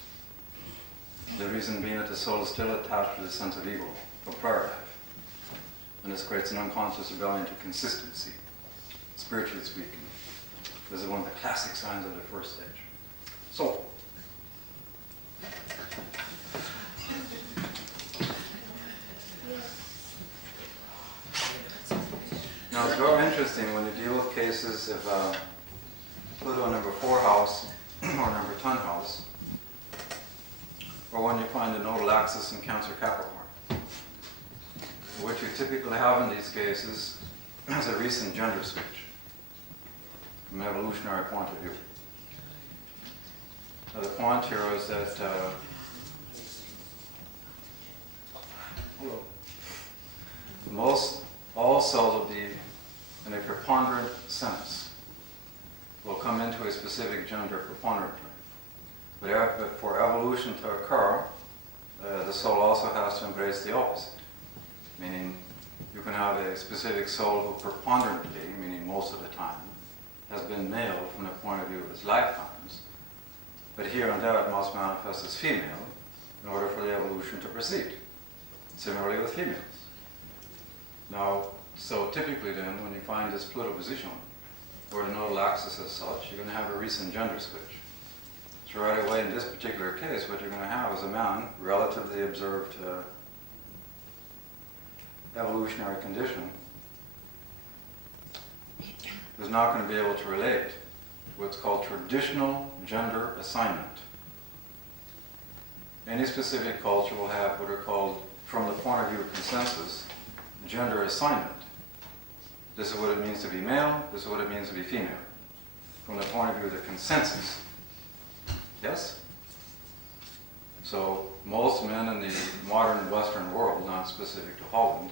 The reason being that the soul is still attached to the sense of ego of prior life. And this creates an unconscious rebellion to consistency, spiritually speaking. This is one of the classic signs of the first stage. So, now it's very interesting when you deal with cases of Pluto number 4 house or number 10 house, or when you find a nodal axis in Cancer Capricorn. What you typically have in these cases is a recent gender switch from an evolutionary point of view. Now the point here is that all cells will be in a preponderant sense will come into a specific gender preponderantly. But for evolution to occur, the soul also has to embrace the opposite. Meaning, you can have a specific soul who preponderantly, meaning most of the time, has been male from the point of view of its lifetimes, but here and there it must manifest as female in order for the evolution to proceed. Similarly with females. Now, so typically then, when you find this Pluto position, or the nodal axis as such, you're going to have a recent gender switch. So right away in this particular case, what you're going to have is a man, relatively observed evolutionary condition, is not going to be able to relate to what's called traditional gender assignment. Any specific culture will have what are called, from the point of view of consensus, gender assignment. This is what it means to be male, this is what it means to be female. From the point of view of the consensus. Yes? So most men in the modern Western world, not specific to Holland,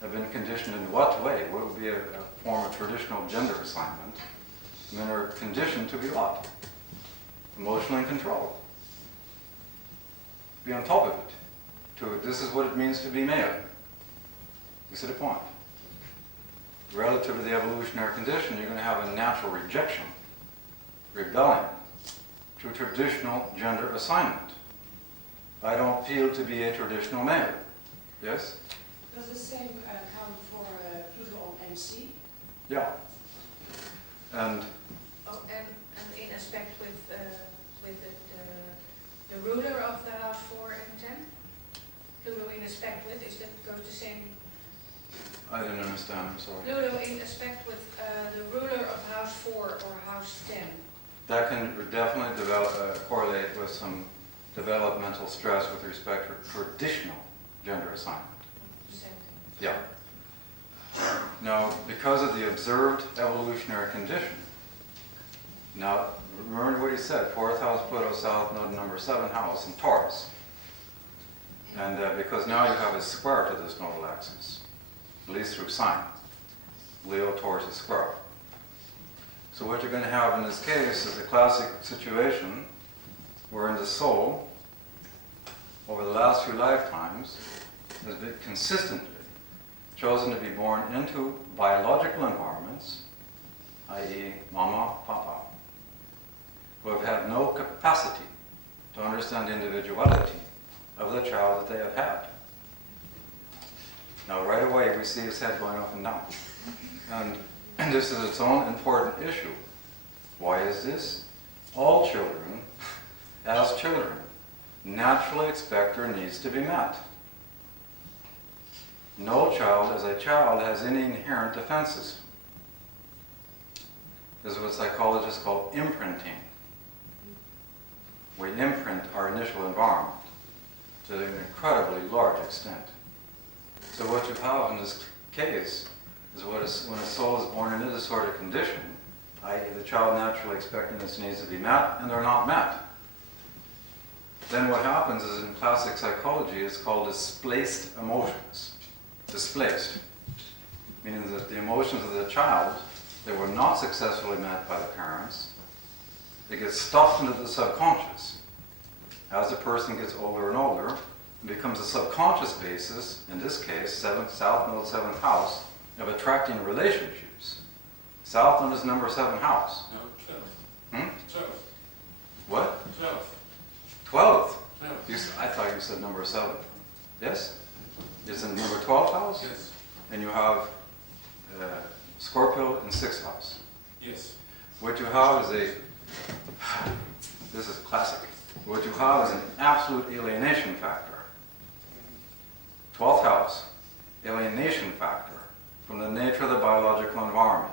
have been conditioned in what way? What would be a form of traditional gender assignment? Men are conditioned to be what? Emotionally controlled. Be on top of it. This is what it means to be male. You see the point? Relative to the evolutionary condition, you're going to have a natural rejection, rebellion, to traditional gender assignment. I don't feel to be a traditional male. Yes? Does the same count for Pluto on MC? Yeah. And Oh, and in aspect with the ruler of the house 4 and 10? Pluto in aspect with, is that goes the same? I didn't understand, I'm sorry. Pluto in aspect with the ruler of house 4 or house 10. That can definitely correlate with some developmental stress with respect to traditional gender assignment. Same thing. Yeah. Now, because of the observed evolutionary condition, now remember what he said, 4th house, Pluto South, node number 7 house in Taurus. And because now you have a square to this nodal axis, at least through sign. Leo, Taurus is square. So what you're going to have in this case is a classic situation wherein the soul, over the last few lifetimes, has been consistently chosen to be born into biological environments, i.e. mama, papa, who have had no capacity to understand the individuality of the child that they have had. Now right away we see his head going up and down. And this is its own important issue. Why is this? All children, as children, naturally expect their needs to be met. No child, as a child, has any inherent defense system. This is what psychologists call imprinting. We imprint our initial environment to an incredibly large extent. So what you have in this case is when a soul is born into this sort of condition, i.e. the child naturally expecting its needs to be met, and they're not met. Then what happens is in classic psychology, it's called displaced emotions. Displaced, meaning that the emotions of the child that were not successfully met by the parents, it gets stuffed into the subconscious. As the person gets older and older, it becomes a subconscious basis, in this case, South Node, 7th house, of attracting relationships. South Node is number 7 house. No, 12. 12. What? 12. 12th? 12. I thought you said number 7. Yes? It's in number 12th house? Yes. And you have Scorpio in 6th house. Yes. What you have is this is classic. What you have is an absolute alienation factor. 12th house, alienation factor from the nature of the biological environment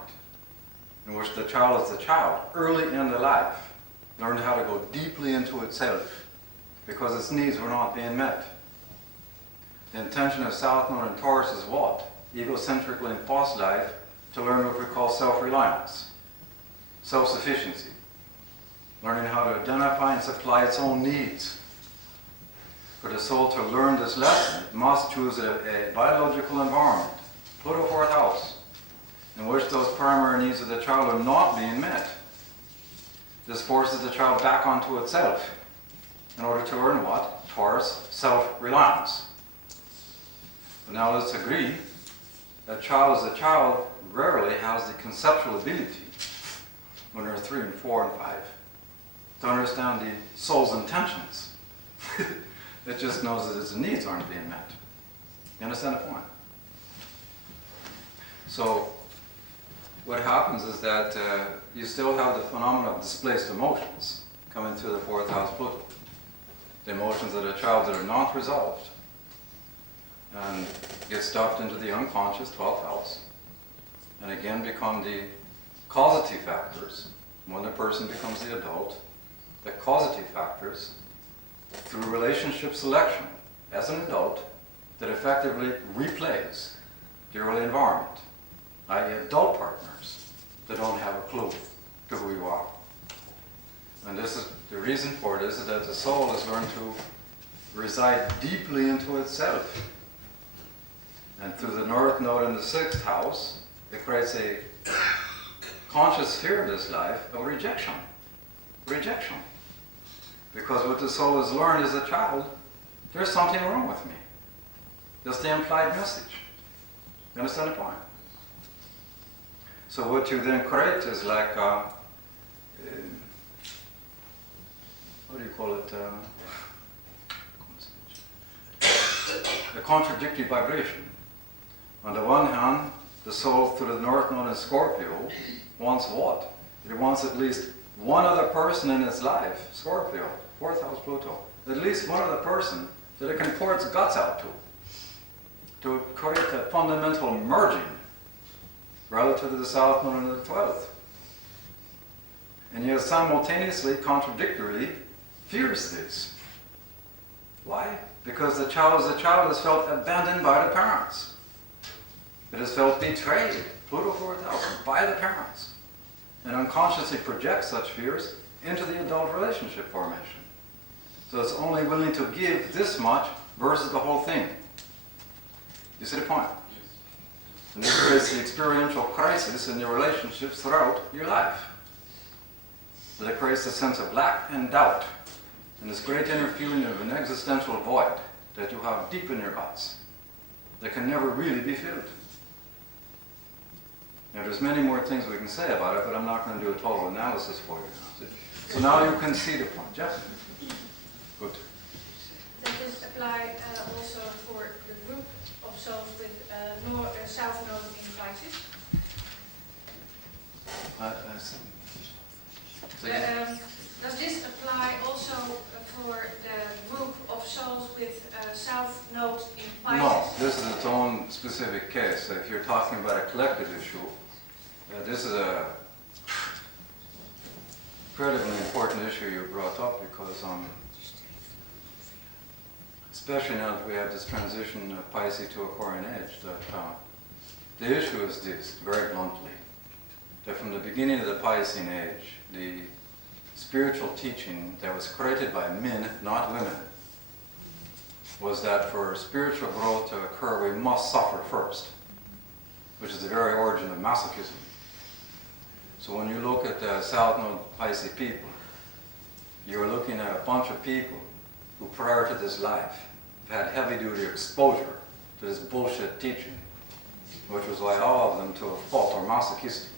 in which the child is the child early in the life, learned how to go deeply into itself because its needs were not being met. The intention of South Node in Taurus is what? Egocentrically in past life to learn what we call self-reliance, self-sufficiency, learning how to identify and supply its own needs. For the soul to learn this lesson, it must choose a biological environment, Pluto 4th house, in which those primary needs of the child are not being met. This forces the child back onto itself in order to earn what? Taurus, self-reliance. But now let's agree, a child as a child rarely has the conceptual ability when they're 3 and 4 and 5 to understand the soul's intentions. It just knows that its needs aren't being met. You understand the point? So what happens is that you still have the phenomenon of displaced emotions coming through the 4th house Pluto. The emotions of a child that are not resolved and get stuffed into the unconscious 12th house and again become the causative factors when the person becomes the adult, the causative factors through relationship selection as an adult that effectively replays the early environment, i.e. adult partners that don't have a clue to who you are. And this is the reason for this is that the soul has learned to reside deeply into itself. And through the North Node in the 6th house, it creates a conscious sphere in this life of rejection. Rejection. Because what the soul has learned as a child, there's something wrong with me. That's the implied message. You understand the point? So what you then create is like, what do you call it? A contradictory vibration. On the one hand, the soul through the North Node in Scorpio wants what? It wants at least one other person in its life, Scorpio, 4th house Pluto, at least one other person that it can pour its guts out to create a fundamental merging relative to the South Node and the 12th. And yet simultaneously, contradictorily, fears this. Why? Because the child as a child has felt abandoned by the parents. It has felt betrayed, Pluto 4th house, by the parents. And unconsciously projects such fears into the adult relationship formation. So it's only willing to give this much versus the whole thing. You see the point? And this creates the experiential crisis in your relationships throughout your life. That it creates a sense of lack and doubt. And this great inner feeling of an existential void that you have deep in your guts that can never really be filled. Now there's many more things we can say about it, but I'm not going to do a total analysis for you now. So now you can see the point. Jeff? Good. Does this apply also for the group of souls with South Node in crisis? I see. Does this apply also for the group of souls with South Node in Pisces? No, this is its own specific case. If you're talking about a collective issue, this is a incredibly important issue you brought up because especially now that we have this transition of Pisces to Aquarian age, that the issue is this, very bluntly, that from the beginning of the Piscean age, the spiritual teaching that was created by men, not women, was that for spiritual growth to occur, we must suffer first, which is the very origin of masochism. So when you look at the South Node Pisces people, you're looking at a bunch of people who prior to this life have had heavy-duty exposure to this bullshit teaching, which was why all of them to a fault are masochistic.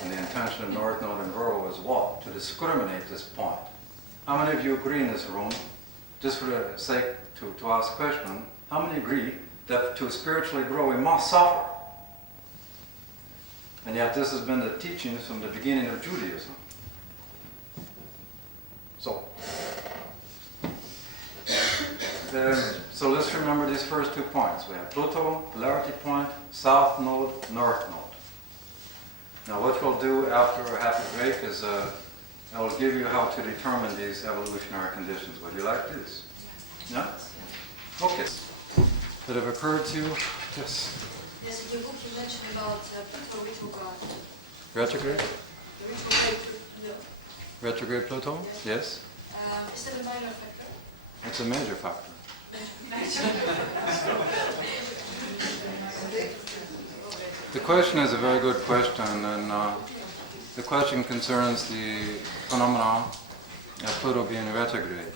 And the intention of North Node and Virgo is what? To discriminate this point. How many of you agree in this room, just for the sake to ask a question, how many agree that to spiritually grow we must suffer? And yet this has been the teachings from the beginning of Judaism. So let's remember these first 2 points. We have Pluto, polarity point, South Node, North Node. Now what we'll do after a happy break is I will give you how to determine these evolutionary conditions. Would you like this? Yeah? Okay. That have occurred to you? Yes. Yes, in your book you mentioned about Pluto retrograde. Retrograde? The retrograde Pluto. Retrograde Pluto? Yes. Is that a minor factor? It's a major factor. The question is a very good question, and the question concerns the phenomena of Pluto being retrograde.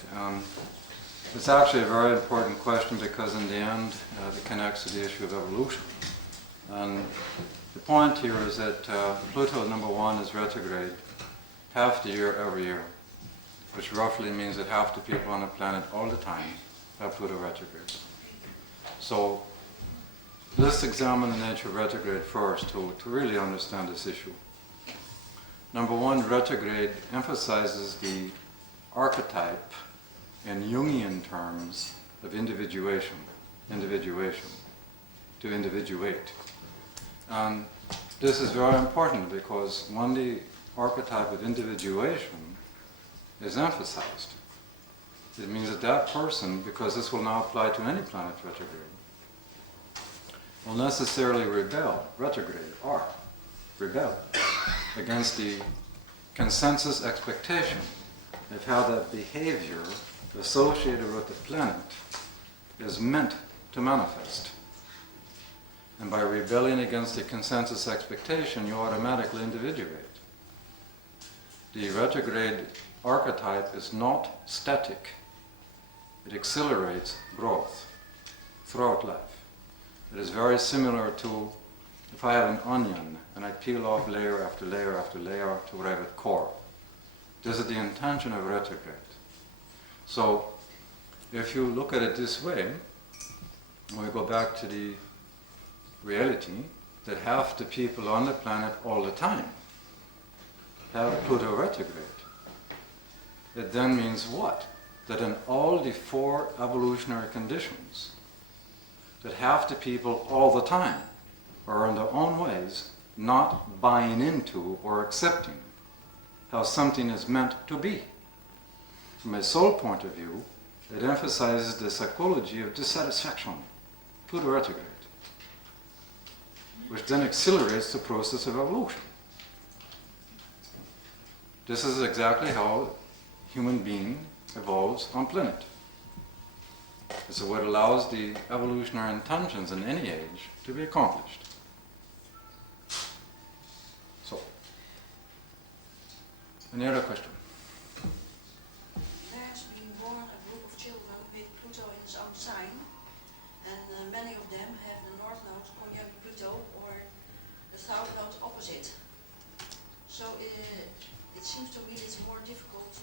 It's actually a very important question because in the end it connects to the issue of evolution. And the point here is that Pluto, number one, is retrograde half the year every year, which roughly means that half the people on the planet all the time have Pluto retrograde. So let's examine the nature of retrograde first to really understand this issue. Number one, retrograde emphasizes the archetype in Jungian terms of individuation, to individuate. And this is very important because when the archetype of individuation is emphasized, it means that that person, because this will now apply to any planet retrograde, will necessarily rebel against the consensus expectation of how that behavior associated with the planet is meant to manifest. And by rebelling against the consensus expectation, you automatically individuate. The retrograde archetype is not static. It accelerates growth throughout life. It is very similar to if I have an onion and I peel off layer after layer after layer to arrive at core. This is the intention of retrograde. So if you look at it this way, we go back to the reality that half the people on the planet all the time have Pluto retrograde. It then means what? That in all the 4 evolutionary conditions, that half the people all the time are in their own ways not buying into or accepting how something is meant to be. From a soul point of view, it emphasizes the psychology of dissatisfaction, Pluto retrograde, which then accelerates the process of evolution. This is exactly how human being evolves on planet. It's what allows the evolutionary intentions in any age to be accomplished. So, any other question? There has been born a group of children with Pluto in its own sign, and many of them have the North Node conjunct Pluto or the South Node opposite. So it seems to me it's more difficult to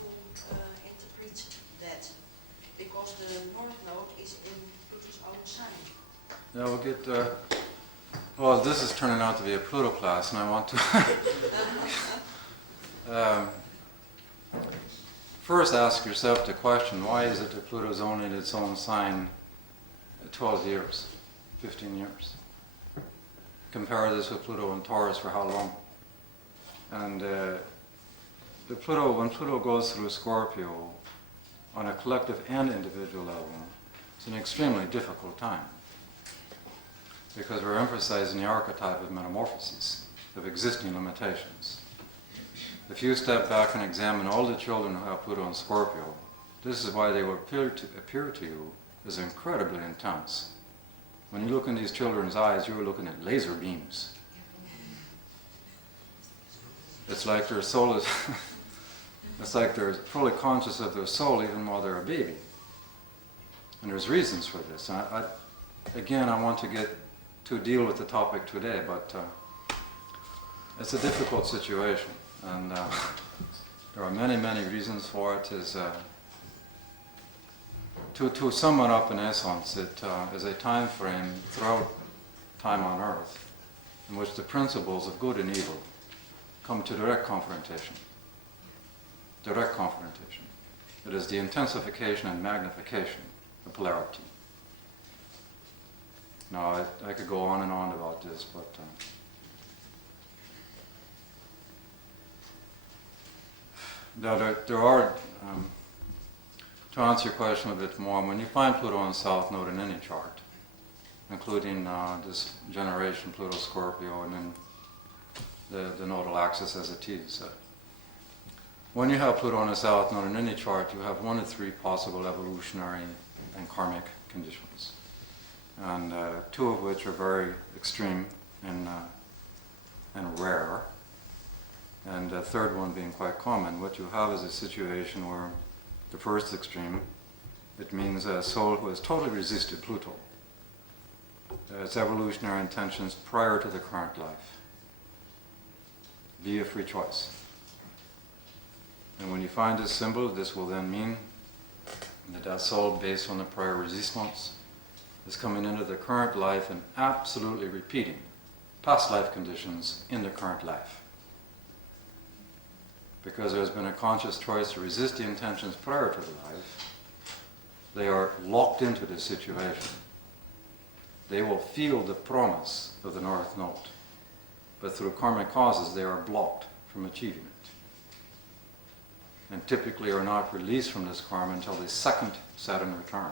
interpret that, because the North Node is in Pluto's own sign. Yeah, we'll get. Well, this is turning out to be a Pluto class, and I want to first ask yourself the question: why is it that Pluto's only in its own sign 12 years, 15 years? Compare this with Pluto and Taurus for how long? And when Pluto goes through Scorpio, on a collective and individual level, it's an extremely difficult time because we're emphasizing the archetype of metamorphosis, of existing limitations. If you step back and examine all the children who have Pluto and Scorpio, this is why they will appear to you as incredibly intense. When you look in these children's eyes, you're looking at laser beams. it's like their soul is, it's like they're fully conscious of their soul even while they're a baby. And there's reasons for this. And again, I want to deal with the topic today, but it's a difficult situation. And there are many, many reasons for it. To sum it up in essence, it is a time frame throughout time on Earth in which the principles of good and evil come to direct confrontation. Direct confrontation. It is the intensification and magnification of polarity. Now, I could go on and on about this, but there are, to answer your question a bit more, when you find Pluto on South Node in any chart, including this generation Pluto Scorpio and then the nodal axis as it is, when you have Pluto on the South Node in any chart, you have one of three possible evolutionary and karmic conditions, and two of which are very extreme and rare, and the third one being quite common. What you have is a situation where the first extreme, it means a soul who has totally resisted Pluto, its evolutionary intentions prior to the current life, via free choice. And when you find this symbol, this will then mean that that soul, based on the prior resistance, is coming into the current life and absolutely repeating past life conditions in the current life. Because there's been a conscious choice to resist the intentions prior to the life, they are locked into this situation. They will feel the promise of the North Node, but through karmic causes they are blocked from achieving it, and typically are not released from this karma until the second Saturn return.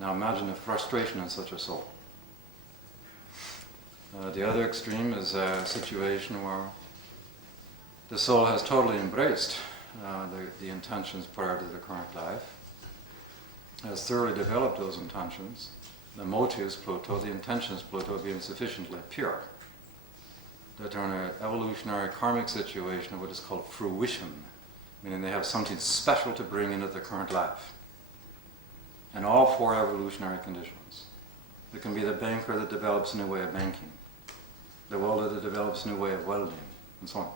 Now imagine the frustration in such a soul. The other extreme is a situation where the soul has totally embraced the intentions prior to the current life, has thoroughly developed those intentions, the motives Pluto, the intentions Pluto being sufficiently pure, that they're in an evolutionary karmic situation of what is called fruition, meaning they have something special to bring into the current life. And all four evolutionary conditions. It can be the banker that develops a new way of banking, the welder that develops a new way of welding, and so on.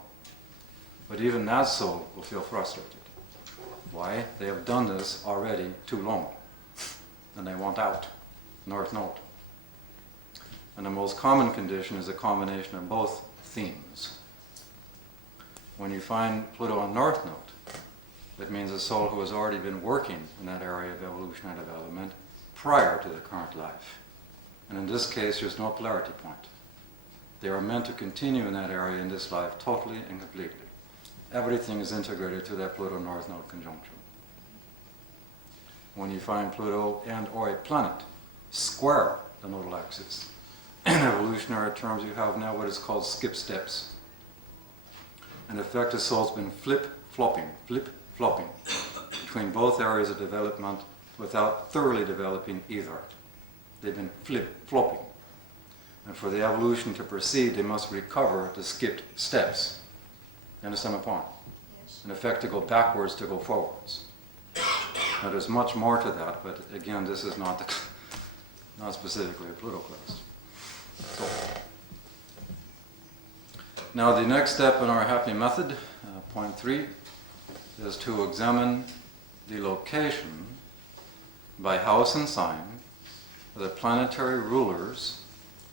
But even that soul will feel frustrated. Why? They have done this already too long, and they want out, North Node. And the most common condition is a combination of both themes. When you find Pluto on North Node, it means a soul who has already been working in that area of evolutionary development prior to the current life. And in this case, there's no polarity point. They are meant to continue in that area in this life totally and completely. Everything is integrated to that Pluto North Node conjunction. When you find Pluto and or a planet square the nodal axis, in evolutionary terms you have now what is called skip steps. In effect, the soul's been flip-flopping between both areas of development without thoroughly developing either. They've been flip-flopping. And for the evolution to proceed, they must recover the skipped steps. You understand my point? Yes. In effect, to go backwards, to go forwards. Now, there's much more to that, but again, this is not specifically a Pluto class. So, now, the next step in our happy method, point 3, is to examine the location by house and sign of the planetary rulers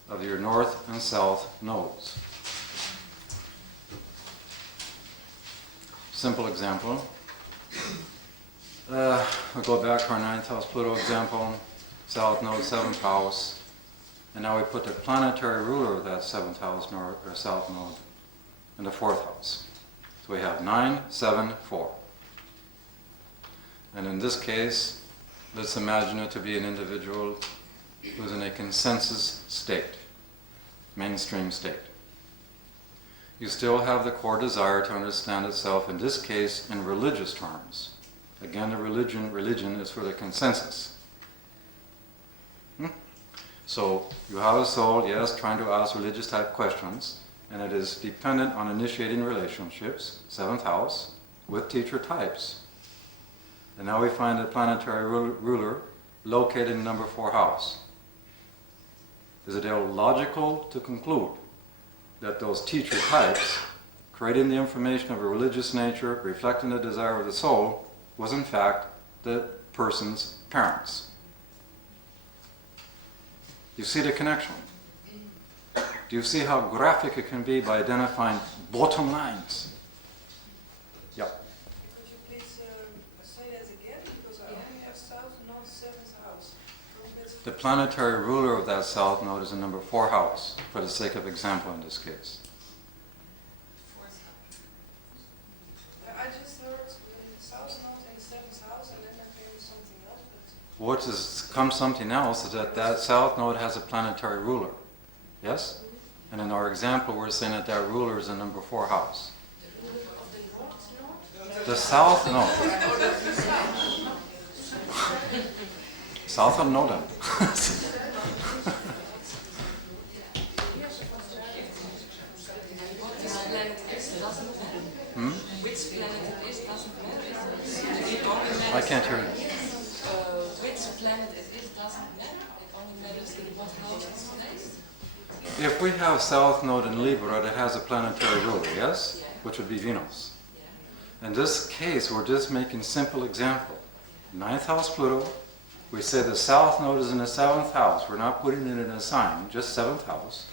of your north and south nodes. Simple example. We'll go back to our 9th house Pluto example, south node, 7th house, and now we put the planetary ruler of that 7th house or south node in the 4th house. So we have 9, 7, 4. And in this case, let's imagine it to be an individual who's in a consensus state, mainstream state. You still have the core desire to understand itself, in this case, in religious terms. Again, the religion is for the consensus. So you have a soul, yes, trying to ask religious type questions, and it is dependent on initiating relationships, 7th house, with teacher types. And now we find a planetary ruler located in number 4 house. Is it illogical to conclude that those teacher types, creating the information of a religious nature, reflecting the desire of the soul, was in fact the person's parents? You see the connection? Do you see how graphic it can be by identifying bottom lines? Yeah. Could you please say that again? Because I only have south node 7th house. The planetary ruler of that south node is in number 4 house, for the sake of example in this case. I just heard south node in the 7th house, and then there came something else. But What has come something else is that south node has a planetary ruler. Yes? And in our example, we're saying that that ruler is in number 4 house. The south node. South of nodal. Which planet it is doesn't matter. I can't hear you. Which planet it is doesn't matter. It only matters in what house it's placed. If we have south node in Libra that has a planetary ruler, yes? Which would be Venus. In this case, we're just making simple example. 9th house Pluto, we say the south node is in the 7th house. We're not putting it in a sign, just 7th house.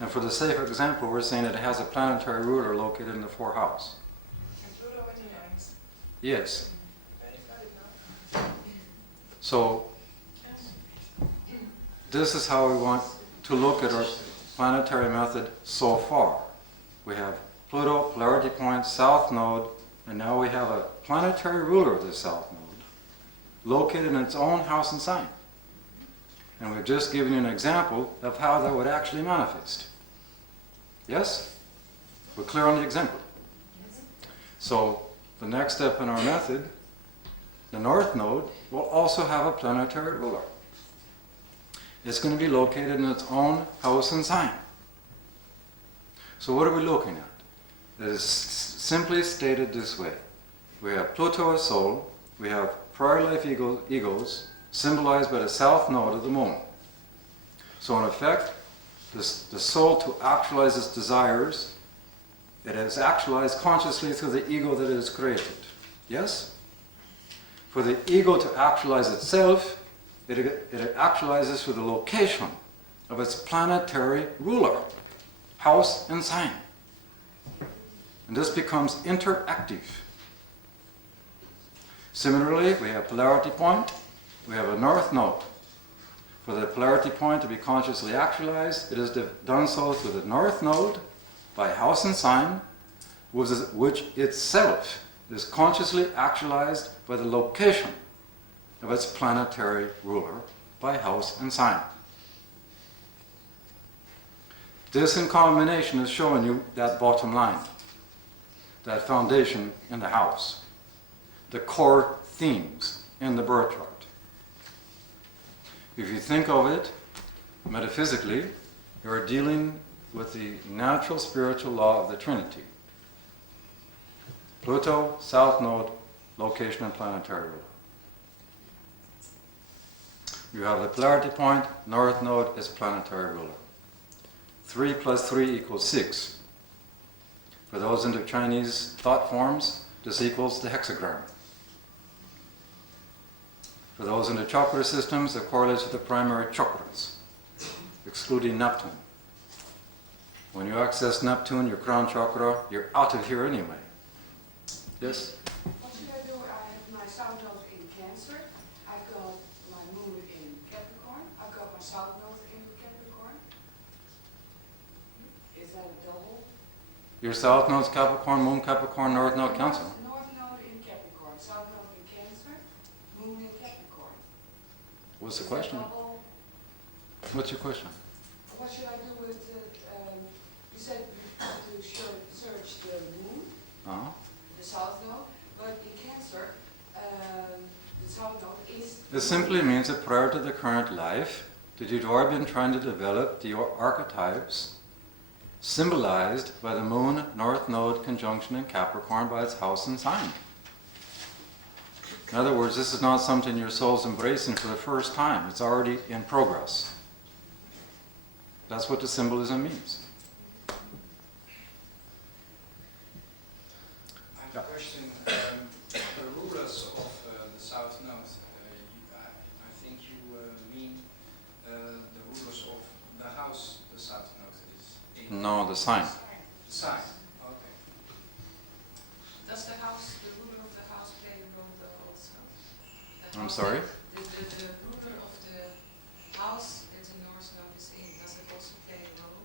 And for the sake of example, we're saying that it has a planetary ruler located in the 4th house. and Pluto in the 9th. Yes. Very good now. So, this is how we want to look at our planetary method so far. We have Pluto, polarity point, south node, and now we have a planetary ruler of the south node, located in its own house and sign. And we've just given you an example of how that would actually manifest. Yes? We're clear on the example. So, the next step in our method, the north node will also have a planetary ruler. It's going to be located in its own house and sign. So what are we looking at? It is simply stated this way. We have Pluto as soul, we have prior life egos, symbolized by the south node of the moon. So in effect, the soul to actualize its desires, it is actualized consciously through the ego that it has created. Yes? For the ego to actualize itself, it actualizes through the location of its planetary ruler, house and sign. And this becomes interactive. Similarly, we have polarity point, we have a north node. For the polarity point to be consciously actualized, it is done so through the north node by house and sign, which itself is consciously actualized by the location of its planetary ruler by house and sign. This in combination is showing you that bottom line, that foundation in the house, the core themes in the birth chart. If you think of it metaphysically, you are dealing with the natural spiritual law of the Trinity. Pluto, south node, location and planetary ruler. You have the polarity point, north node is planetary ruler. 3 plus 3 equals 6. For those into Chinese thought forms, this equals the hexagram. For those into chakra systems, it correlates with the primary chakras, excluding Neptune. When you access Neptune, your crown chakra, you're out of here anyway. Yes? What should I do? I have my south node in Cancer. I've got my moon in Capricorn. I've got my south node in Capricorn. Is that a double? Your south node's Capricorn, moon Capricorn, north node Cancer. North node in Capricorn, south node in Cancer, moon in Capricorn. What's the Is that question? double? What's your question? What should I do with you said to search the moon, Uh-huh. the south node, but in Cancer, the south node is... It simply means that prior to the current life, that you've already been trying to develop the archetypes symbolized by the moon north node conjunction in Capricorn by its house and sign. In other words, this is not something your soul's embracing for the first time. It's already in progress. That's what the symbolism means. I have a question. The rulers of the South Node, I think you mean the rulers of the house the South Node is in? No, the sign. Sign, okay. Does the house, the ruler of the house play a role though also? The I'm house sorry? that the ruler of the house that the North Node is in, does it also play a role?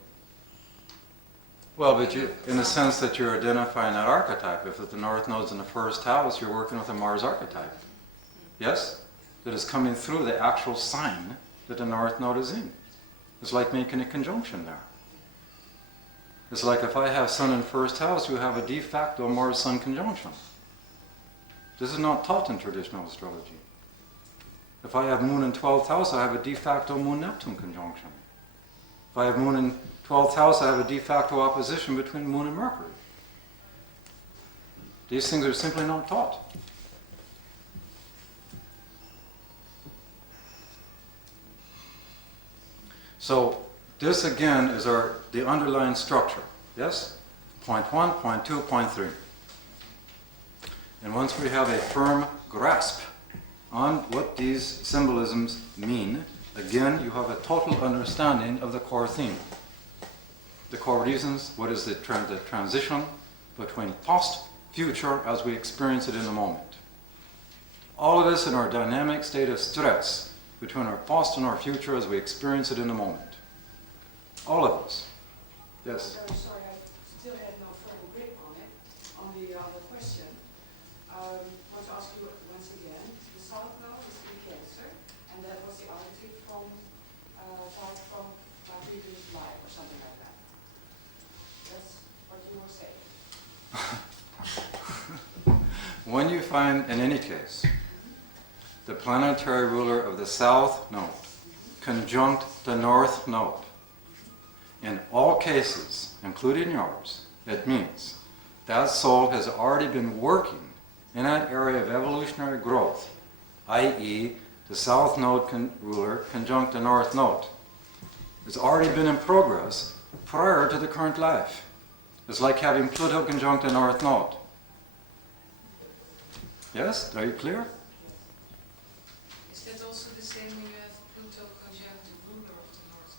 Well, but you, in the sense that you're identifying that archetype. If the North Node's in the first house, you're working with a Mars archetype. Yes? That is coming through the actual sign that the North Node is in. It's like making a conjunction there. It's like if I have Sun in first house, you have a de facto Mars-Sun conjunction. This is not taught in traditional astrology. If I have Moon in 12th house, I have a de facto Moon-Neptune conjunction. If I have Moon in 12th house, I have a de facto opposition between Moon and Mercury. These things are simply not taught. So this again is the underlying structure. Yes? Point 1, point 2, point 3. And once we have a firm grasp on what these symbolisms mean, again you have a total understanding of the core theme. The core reasons, what is the transition between past, future as we experience it in the moment. All of us in our dynamic state of stress between our past and our future as we experience it in the moment. All of us. Yes? I'm very sorry, I still had no firm grip on it, on the other question. I want to ask you once again, the South Node is in Cancer, and that was the origin from my previous life or something like that. That's what you were saying. When you find, in any case, the planetary ruler of the South Node conjunct the North Node, in all cases, including yours, it means that soul has already been working in that area of evolutionary growth, i.e. the South Node ruler conjunct the North Node. It's already been in progress prior to the current life. It's like having Pluto conjunct the North Node. Yes? Are you clear? Is that also the same when you have Pluto conjunct the ruler of the North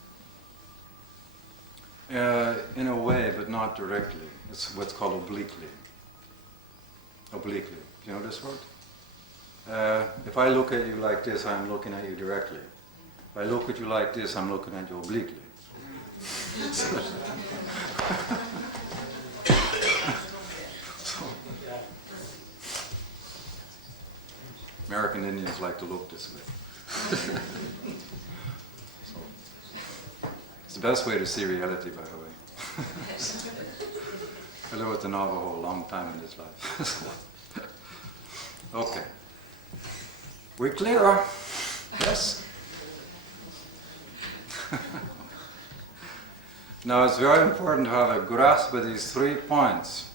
Node? In a way, but not directly. It's what's called obliquely. Obliquely. Do you know this word? If I look at you like this, I'm looking at you directly. If I look at you like this, I'm looking at you obliquely. American Indians like to look this way. So, it's the best way to see reality, by the way. I lived with the Navajo a long time in this life. Okay. We clear? Yes? Now it's very important to have a grasp of these 3 points.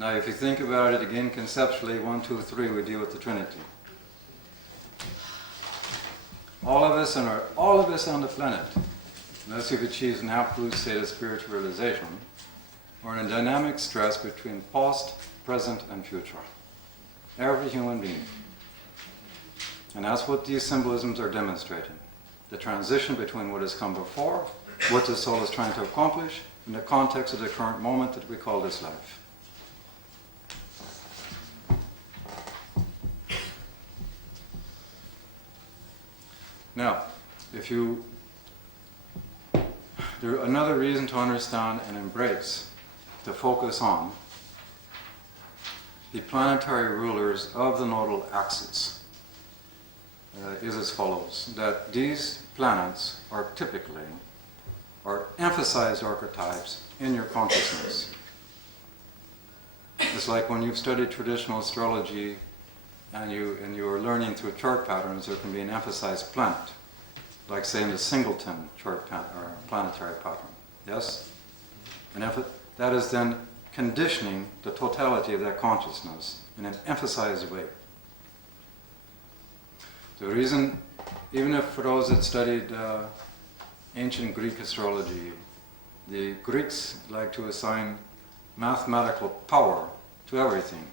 Now if you think about it again conceptually, 1, 2, 3, we deal with the Trinity. All of us on the planet, unless you've achieved an absolute state of spiritual realization, are in a dynamic stress between past, present, and future. Every human being. And that's what these symbolisms are demonstrating. The transition between what has come before, what the soul is trying to accomplish, in the context of the current moment that we call this life. Now, another reason to understand and embrace, to focus on, the planetary rulers of the nodal axis is as follows, that these planets are emphasized archetypes in your consciousness. It's like when you've studied traditional astrology and you are learning through chart patterns, there can be an emphasized planet, like say in the singleton chart or planetary pattern. Yes? And that is then conditioning the totality of that consciousness in an emphasized way. The reason, even if for those that studied ancient Greek astrology, the Greeks like to assign mathematical power to everything.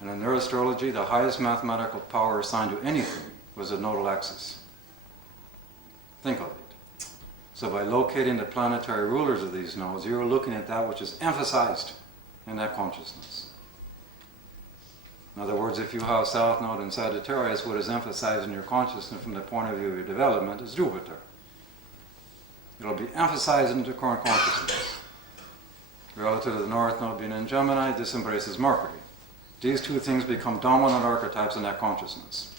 And in their astrology, the highest mathematical power assigned to anything was the nodal axis. Think of it. So by locating the planetary rulers of these nodes, you're looking at that which is emphasized in that consciousness. In other words, if you have a South Node in Sagittarius, what is emphasized in your consciousness from the point of view of your development is Jupiter. It'll be emphasized into current consciousness. Relative to the North Node being in Gemini, this embraces Mercury. These two things become dominant archetypes in that consciousness.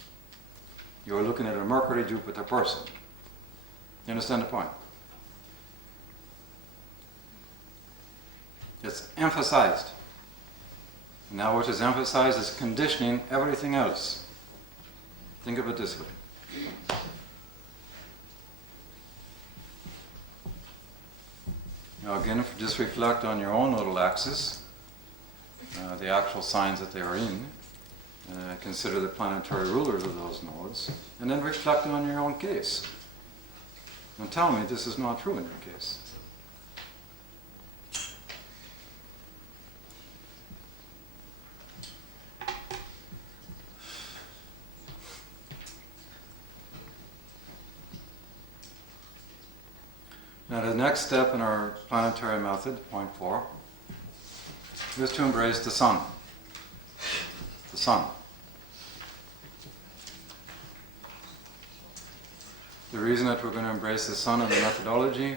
You're looking at a Mercury-Jupiter person. You understand the point? It's emphasized. Now what is emphasized is conditioning everything else. Think of it this way. Now again, just reflect on your own nodal axis, the actual signs that they are in, consider the planetary rulers of those nodes, and then reflect on your own case. And tell me this is not true in your case. Now the next step in our planetary method, point 4, is to embrace the sun. The sun. The reason that we're going to embrace the sun in the methodology,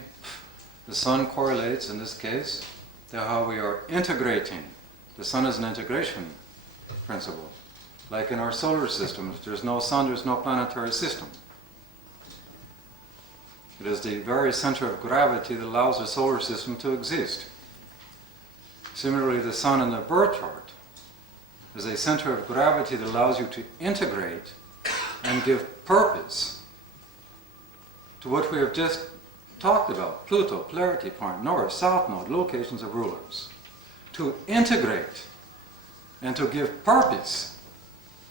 the sun correlates, in this case, to how we are integrating. The sun is an integration principle. Like in our solar system, if there's no sun, there's no planetary system. It is the very center of gravity that allows the solar system to exist. Similarly, the sun in the birth chart is a center of gravity that allows you to integrate and give purpose to what we have just talked about. Pluto, polarity point, north, south node, locations of rulers. To integrate and to give purpose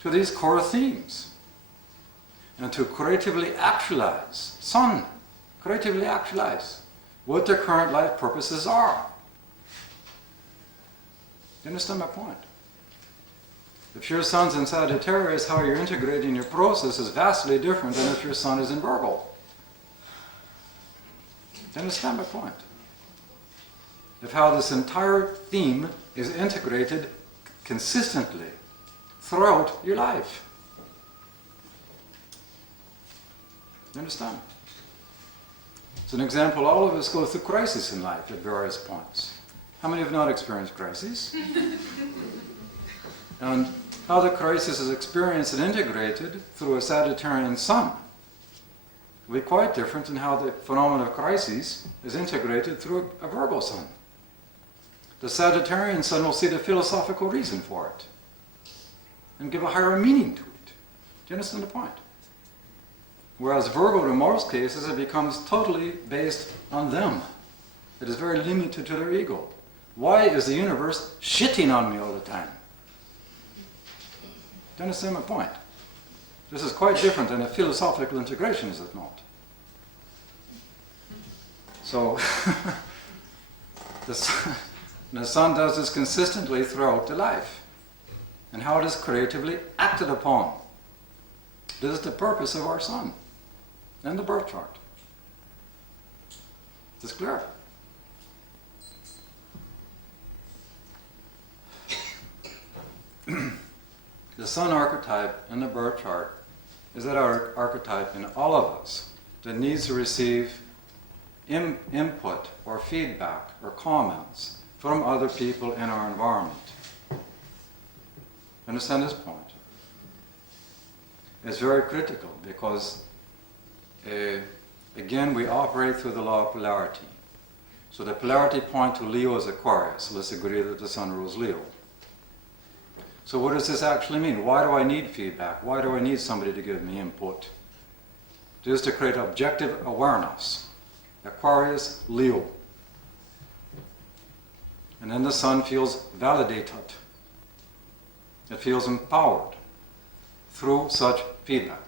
to these core themes. And to creatively actualize, sun, creatively actualize what their current life purposes are. You understand my point? If your sun's in Sagittarius, how you're integrating your process is vastly different than if your sun is in Virgo. You understand my point? Of how this entire theme is integrated consistently throughout your life. You understand? As an example, all of us go through crises in life at various points. How many have not experienced crises? And how the crisis is experienced and integrated through a Sagittarian sun will be quite different than how the phenomenon of crises is integrated through a Virgo sun. The Sagittarian sun will see the philosophical reason for it and give a higher meaning to it. Do you understand the point? Whereas Virgo, in most cases, it becomes totally based on them. It is very limited to their ego. Why is the universe shitting on me all the time? Do you understand my point? This is quite different than a philosophical integration, is it not? So, the sun does this consistently throughout the life. And how it is creatively acted upon. This is the purpose of our sun and the birth chart. Is this clear? The sun archetype in the birth chart is that archetype in all of us that needs to receive input or feedback or comments from other people in our environment. Understand this point? It's very critical because, again, we operate through the law of polarity. So the polarity point to Leo is Aquarius. Let's agree that the sun rules Leo. So what does this actually mean? Why do I need feedback? Why do I need somebody to give me input? Just to create objective awareness. Aquarius, Leo. And then the sun feels validated. It feels empowered through such feedback.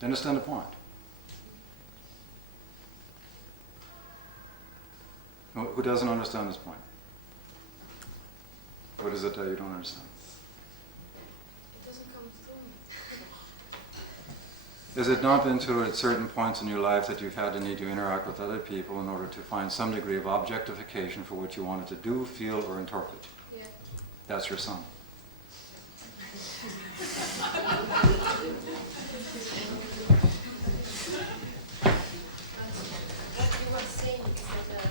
Do you understand the point? Who doesn't understand this point? What is it that you don't understand? It doesn't come through. Has it not been true at certain points in your life that you've had the need to interact with other people in order to find some degree of objectification for what you wanted to do, feel, or interpret? Yeah. That's your son. What you were saying is that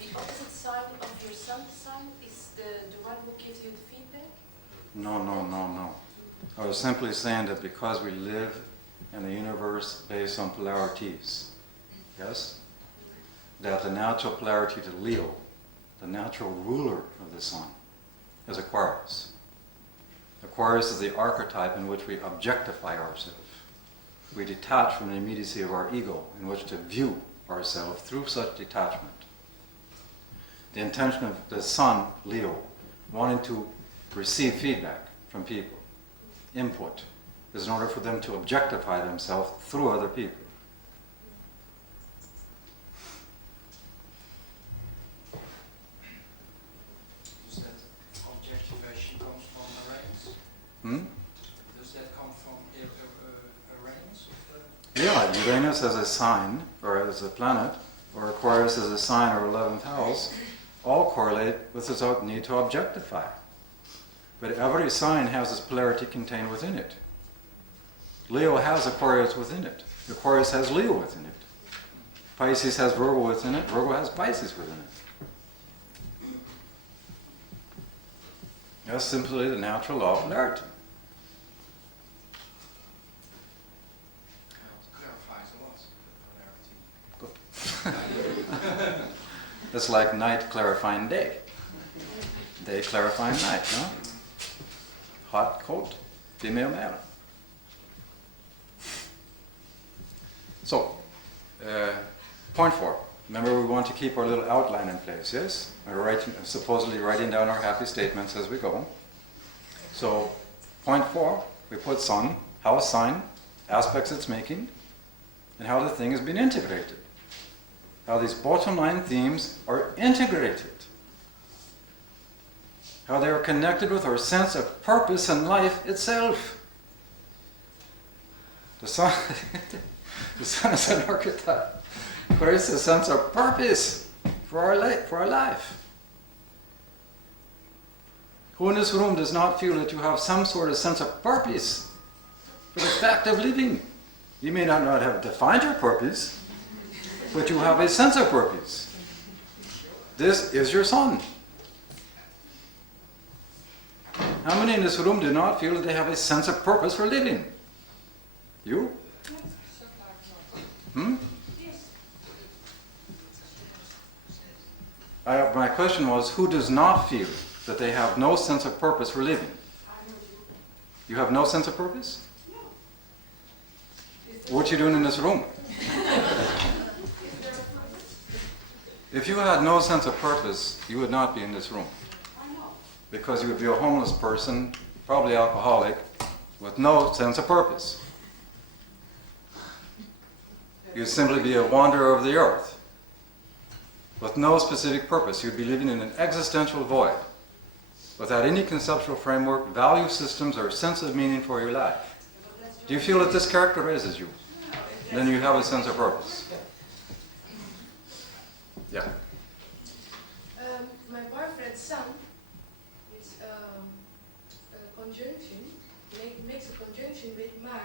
the opposite sign of your sun sign is the one who gives you the feedback? No. I was simply saying that because we live in a universe based on polarities, yes? That the natural polarity to Leo, the natural ruler of the sun, is Aquarius. Aquarius is the archetype in which we objectify ourselves. We detach from the immediacy of our ego in which to view ourselves through such detachment. The intention of the sun, Leo, wanting to receive feedback from people, input, is in order for them to objectify themselves through other people. Does that objectivation comes from Uranus? Hmm? Does that come from Uranus? Yeah, Uranus as a sign, or as a planet, or Aquarius as a sign or 11th house, all correlate with this need to objectify. But every sign has its polarity contained within it. Leo has Aquarius within it. Aquarius has Leo within it. Pisces has Virgo within it. Virgo has Pisces within it. That's simply the natural law of polarity. Clarifies a lot, It's like night clarifying day. Day clarifying night, no? Hot, cold, female, male. So, point 4. Remember, we want to keep our little outline in place, yes? We're supposedly writing down our happy statements as we go. So, point 4, we put sun, house sign, aspects it's making, and how the thing has been integrated. How these bottom line themes are integrated. How they are connected with our sense of purpose in life itself. The sun, the sun is an archetype. Where is the sense of purpose for our life? Who in this room does not feel that you have some sort of sense of purpose for the fact of living? You may not have defined your purpose, but you have a sense of purpose. This is your sun. How many in this room do not feel that they have a sense of purpose for living? You? My question was, who does not feel that they have no sense of purpose for living? You have no sense of purpose? What are you doing in this room? If you had no sense of purpose, you would not be in this room. Because you would be a homeless person, probably alcoholic, with no sense of purpose. You'd simply be a wanderer of the earth, with no specific purpose. You'd be living in an existential void, without any conceptual framework, value systems, or sense of meaning for your life. Do you feel that this characterizes you? Then you have a sense of purpose. Yeah. My boyfriend's son is a conjunction, makes a conjunction with my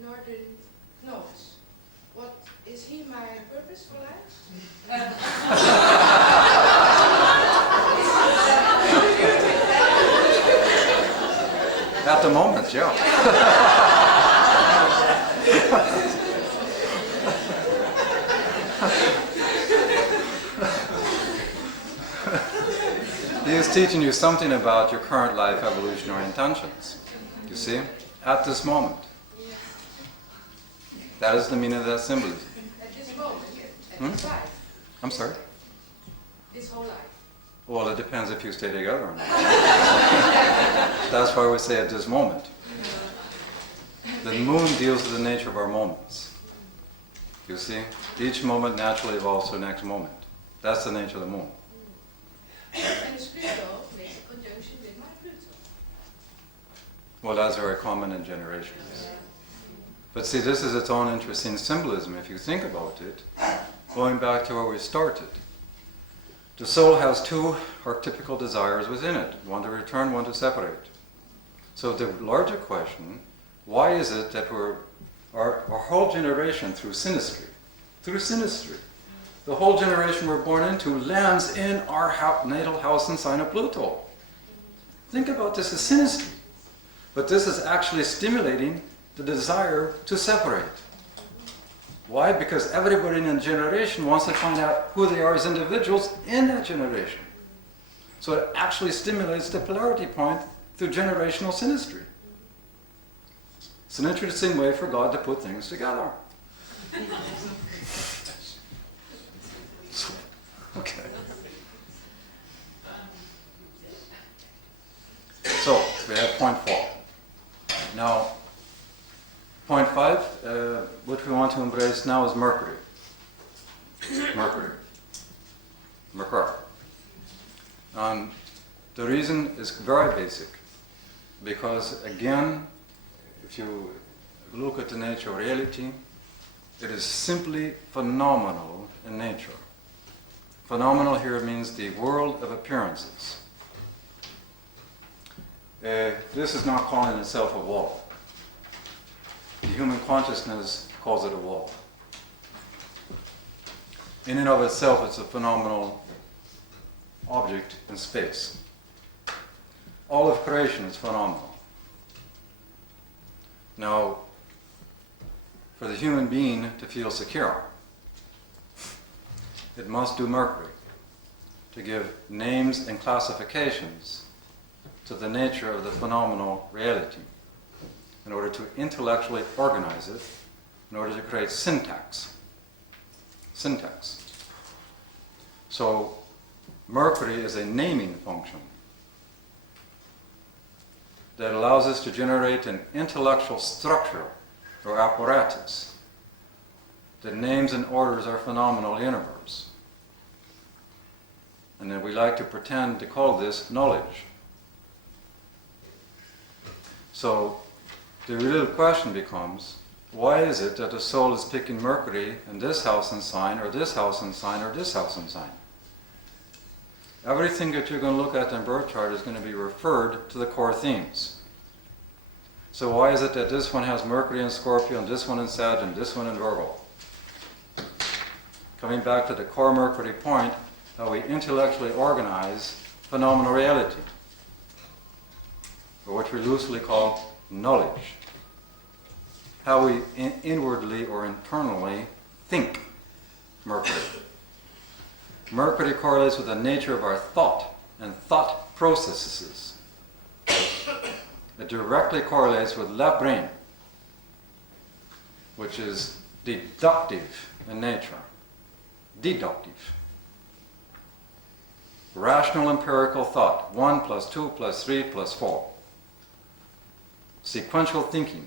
northern nose. What is he my purpose for life? At the moment, yeah. He is teaching you something about your current life evolutionary intentions. You see? At this moment. That is the meaning of that symbolism. At this moment, at his life. I'm sorry? This whole life. Well, it depends if you stay together or not. That's why we say at this moment. The moon deals with the nature of our moments. You see? Each moment naturally evolves to the next moment. That's the nature of the moon. And Pluto makes a conjunction with my Pluto. Well, that's very common in generations. But see, this is its own interesting symbolism if you think about it, going back to where we started. The soul has two archetypical desires within it, one to return, one to separate. So the larger question, why is it that our whole generation through synastry, the whole generation we're born into lands in our natal house and sign of Pluto. Think about this as synastry. But this is actually stimulating the desire to separate. Why? Because everybody in a generation wants to find out who they are as individuals in that generation. So it actually stimulates the polarity point through generational synastry. It's an interesting way for God to put things together. Okay. So, we have point 4. Now, point 5, what we want to embrace now is Mercury. Mercury. The reason is very basic. Because, again, if you look at the nature of reality, it is simply phenomenal in nature. Phenomenal here means the world of appearances. This is not calling itself a wall. The human consciousness calls it a wall. In and of itself, it's a phenomenal object in space. All of creation is phenomenal. Now, for the human being to feel secure, it must do Mercury, to give names and classifications to the nature of the phenomenal reality, in order to intellectually organize it, in order to create syntax. So, Mercury is a naming function that allows us to generate an intellectual structure or apparatus that names and orders our phenomenal universe. And then we like to pretend to call this knowledge. So the real question becomes, why is it that the soul is picking Mercury in this house and sign, or this house and sign, or this house and sign? Everything that you're going to look at in birth chart is going to be referred to the core themes. So why is it that this one has Mercury in Scorpio, and this one in Sag, and this one in Virgo? Coming back to the core Mercury point, how we intellectually organize phenomenal reality, or what we loosely call knowledge. How we inwardly or internally think Mercury. Mercury correlates with the nature of our thought and thought processes. It directly correlates with left brain, which is deductive in nature. Deductive. Rational empirical thought, 1 + 2 + 3 + 4. Sequential thinking,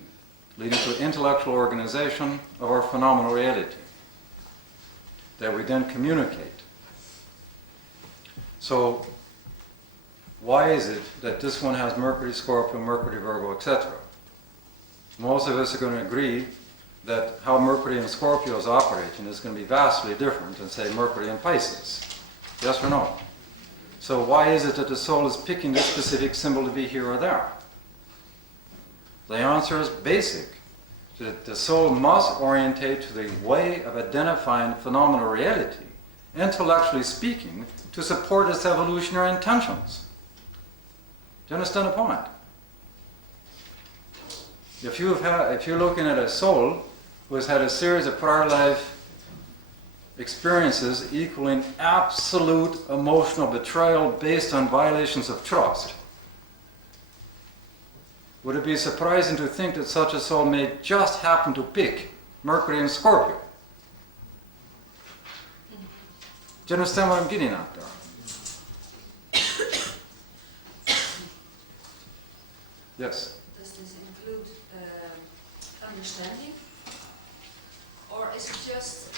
leading to intellectual organization of our phenomenal reality that we then communicate. So, why is it that this one has Mercury, Scorpio, Mercury, Virgo, etc.? Most of us are going to agree that how Mercury in Scorpio is operating is going to be vastly different than, say, Mercury in Pisces. Yes or no? So why is it that the soul is picking this specific symbol to be here or there? The answer is basic. That the soul must orientate to the way of identifying phenomenal reality, intellectually speaking, to support its evolutionary intentions. Do you understand the point? If you're looking at a soul who has had a series of prior life experiences equaling absolute emotional betrayal based on violations of trust, would it be surprising to think that such a soul may just happen to pick Mercury and Scorpio? Do you understand what I'm getting at there? Yes? Does this include understanding? Or is it just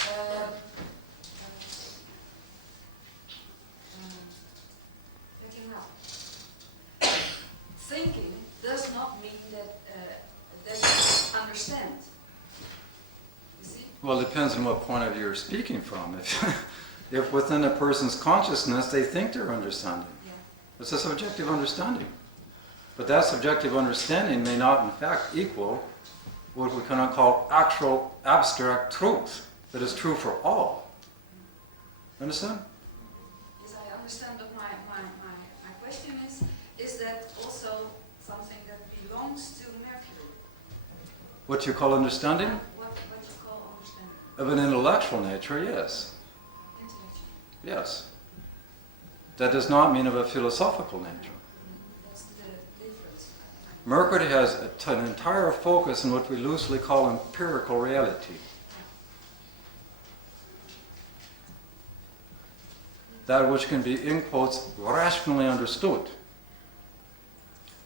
picking up? Thinking does not mean that that you understand. You see? Well, it depends on what point of view you're speaking from. If within a person's consciousness they think they're understanding, Yeah. it's a subjective understanding. But that subjective understanding may not in fact equal what we cannot call actual abstract truth that is true for all. Understand? Yes, I understand, but my question is that also something that belongs to Mercury? What you call understanding? What you call understanding? Of an intellectual nature, yes. Intellectual. Yes. That does not mean of a philosophical nature. That's the difference. Mercury has an entire focus on what we loosely call empirical reality. That which can be, in quotes, rationally understood.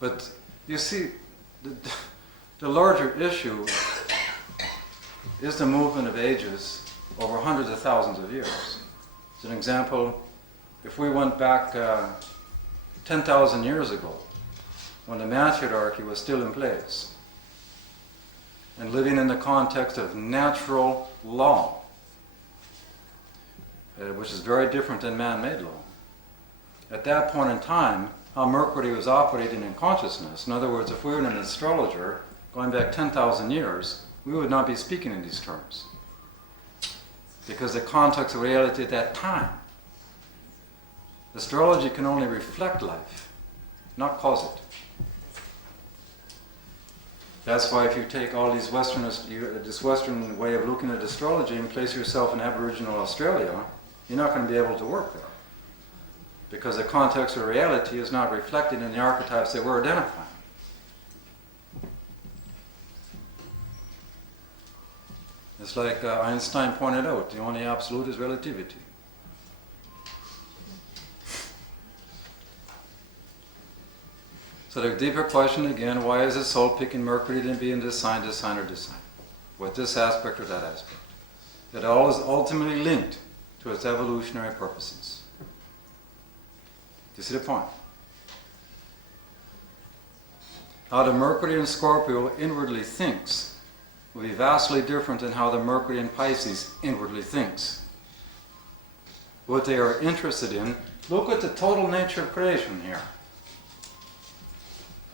But you see, the larger issue is the movement of ages over hundreds of thousands of years. As an example, if we went back 10,000 years ago, when the matriarchy was still in place, and living in the context of natural law, which is very different than man-made law. At that point in time, how Mercury was operating in consciousness, in other words, if we were an astrologer going back 10,000 years, we would not be speaking in these terms. Because the context of reality at that time, astrology can only reflect life, not cause it. That's why if you take all these this Western way of looking at astrology and place yourself in Aboriginal Australia, you're not going to be able to work there. Because the context of reality is not reflected in the archetypes that we're identifying. It's like Einstein pointed out, the only absolute is relativity. So the deeper question again, why is the soul picking Mercury to be in this sign, or this sign? With this aspect or that aspect? It all is ultimately linked to its evolutionary purposes. Do you see the point? How the Mercury in Scorpio inwardly thinks will be vastly different than how the Mercury in Pisces inwardly thinks. What they are interested in, look at the total nature of creation here.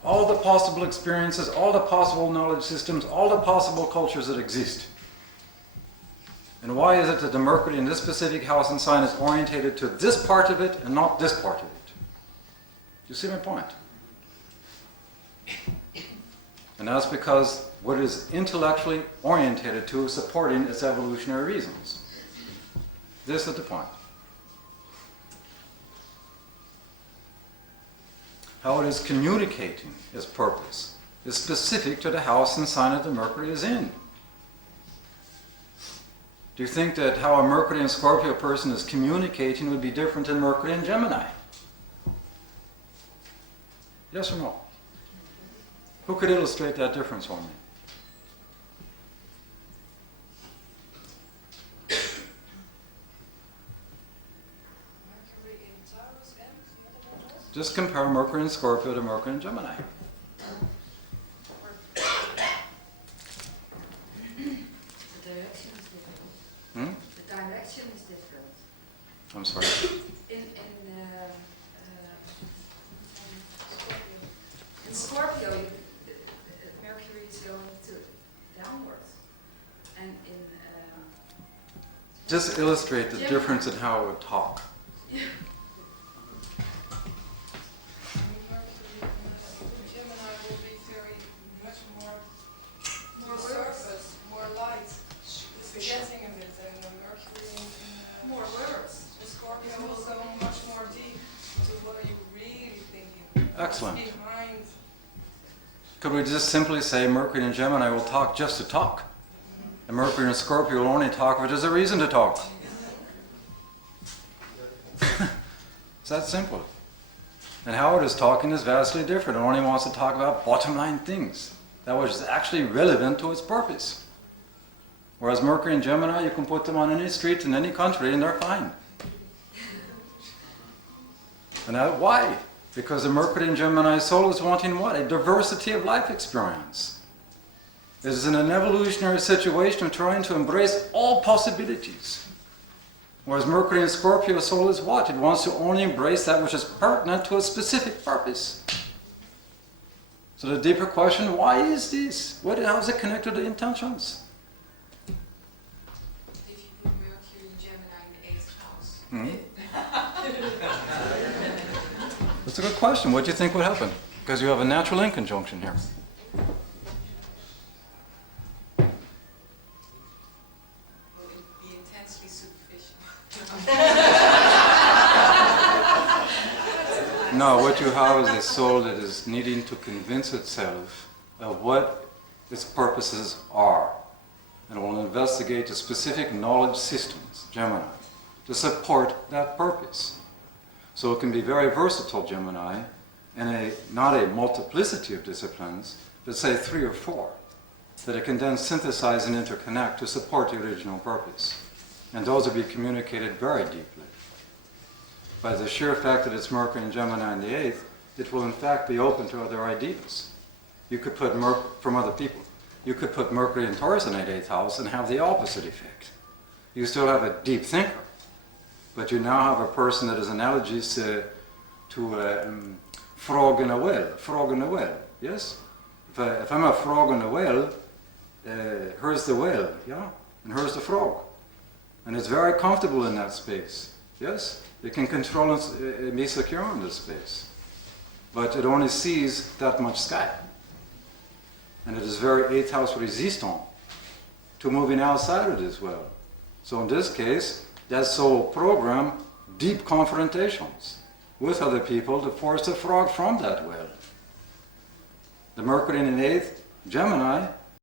All the possible experiences, all the possible knowledge systems, all the possible cultures that exist. And why is it that the Mercury in this specific house and sign is orientated to this part of it and not this part of it? Do you see my point? And that's because what it is intellectually orientated to is supporting its evolutionary reasons. This is the point. How it is communicating its purpose is specific to the house and sign that the Mercury is in. Do you think that how a Mercury and Scorpio person is communicating would be different than Mercury and Gemini? Yes or no? Who could illustrate that difference for me? Mercury in Taurus and what about? Just compare Mercury and Scorpio to Mercury and Gemini. The direction is different. The direction is different. I'm sorry. In Scorpio, Mercury is going to downwards, and in Just illustrate the difference in how it would talk. Gemini will be very much more surface, more light. It's forgetting a bit, and Mercury in more words. Scorpio will go much more deep into what are you really thinking. Excellent. What's behind. Could we just simply say Mercury and Gemini will talk just to talk? And Mercury and Scorpio will only talk if there's a reason to talk. that simple. And Howard is talking is vastly different. It only wants to talk about bottom line things that was actually relevant to its purpose. Whereas Mercury and Gemini, you can put them on any street in any country and they're fine. And why? Because the Mercury and Gemini soul is wanting what? A diversity of life experience. It is in an evolutionary situation of trying to embrace all possibilities. Whereas Mercury and Scorpio soul is what? It wants to only embrace that which is pertinent to a specific purpose. So the deeper question, why is this? How is it connected to the intentions? If you put Mercury and Gemini in the 8th house. Hmm? That's a good question. What do you think would happen? Because you have a natural in conjunction here. Will it be intensely superficial? No, what you have is a soul that is needing to convince itself of what its purposes are. And it will investigate the specific knowledge systems, Gemini, to support that purpose. So it can be very versatile, Gemini, in not a multiplicity of disciplines, but say 3 or 4, that it can then synthesize and interconnect to support the original purpose. And those will be communicated very deeply. By the sheer fact that it's Mercury and Gemini in the 8th, it will in fact be open to other ideas. You could put from other people. You could put Mercury and Taurus in the 8th house and have the opposite effect. You still have a deep thinker, but you now have a person that is analogies to frog in a well. Frog in a well, yes? If I'm a frog in a well, here's the well, yeah? And here's the frog. And it's very comfortable in that space, yes? It can control and be secure in this space. But it only sees that much sky. And it is very 8th house resistant to moving outside of this well. So in this case, that soul program deep confrontations with other people to force the frog from that well. The Mercury in the 8th, Gemini,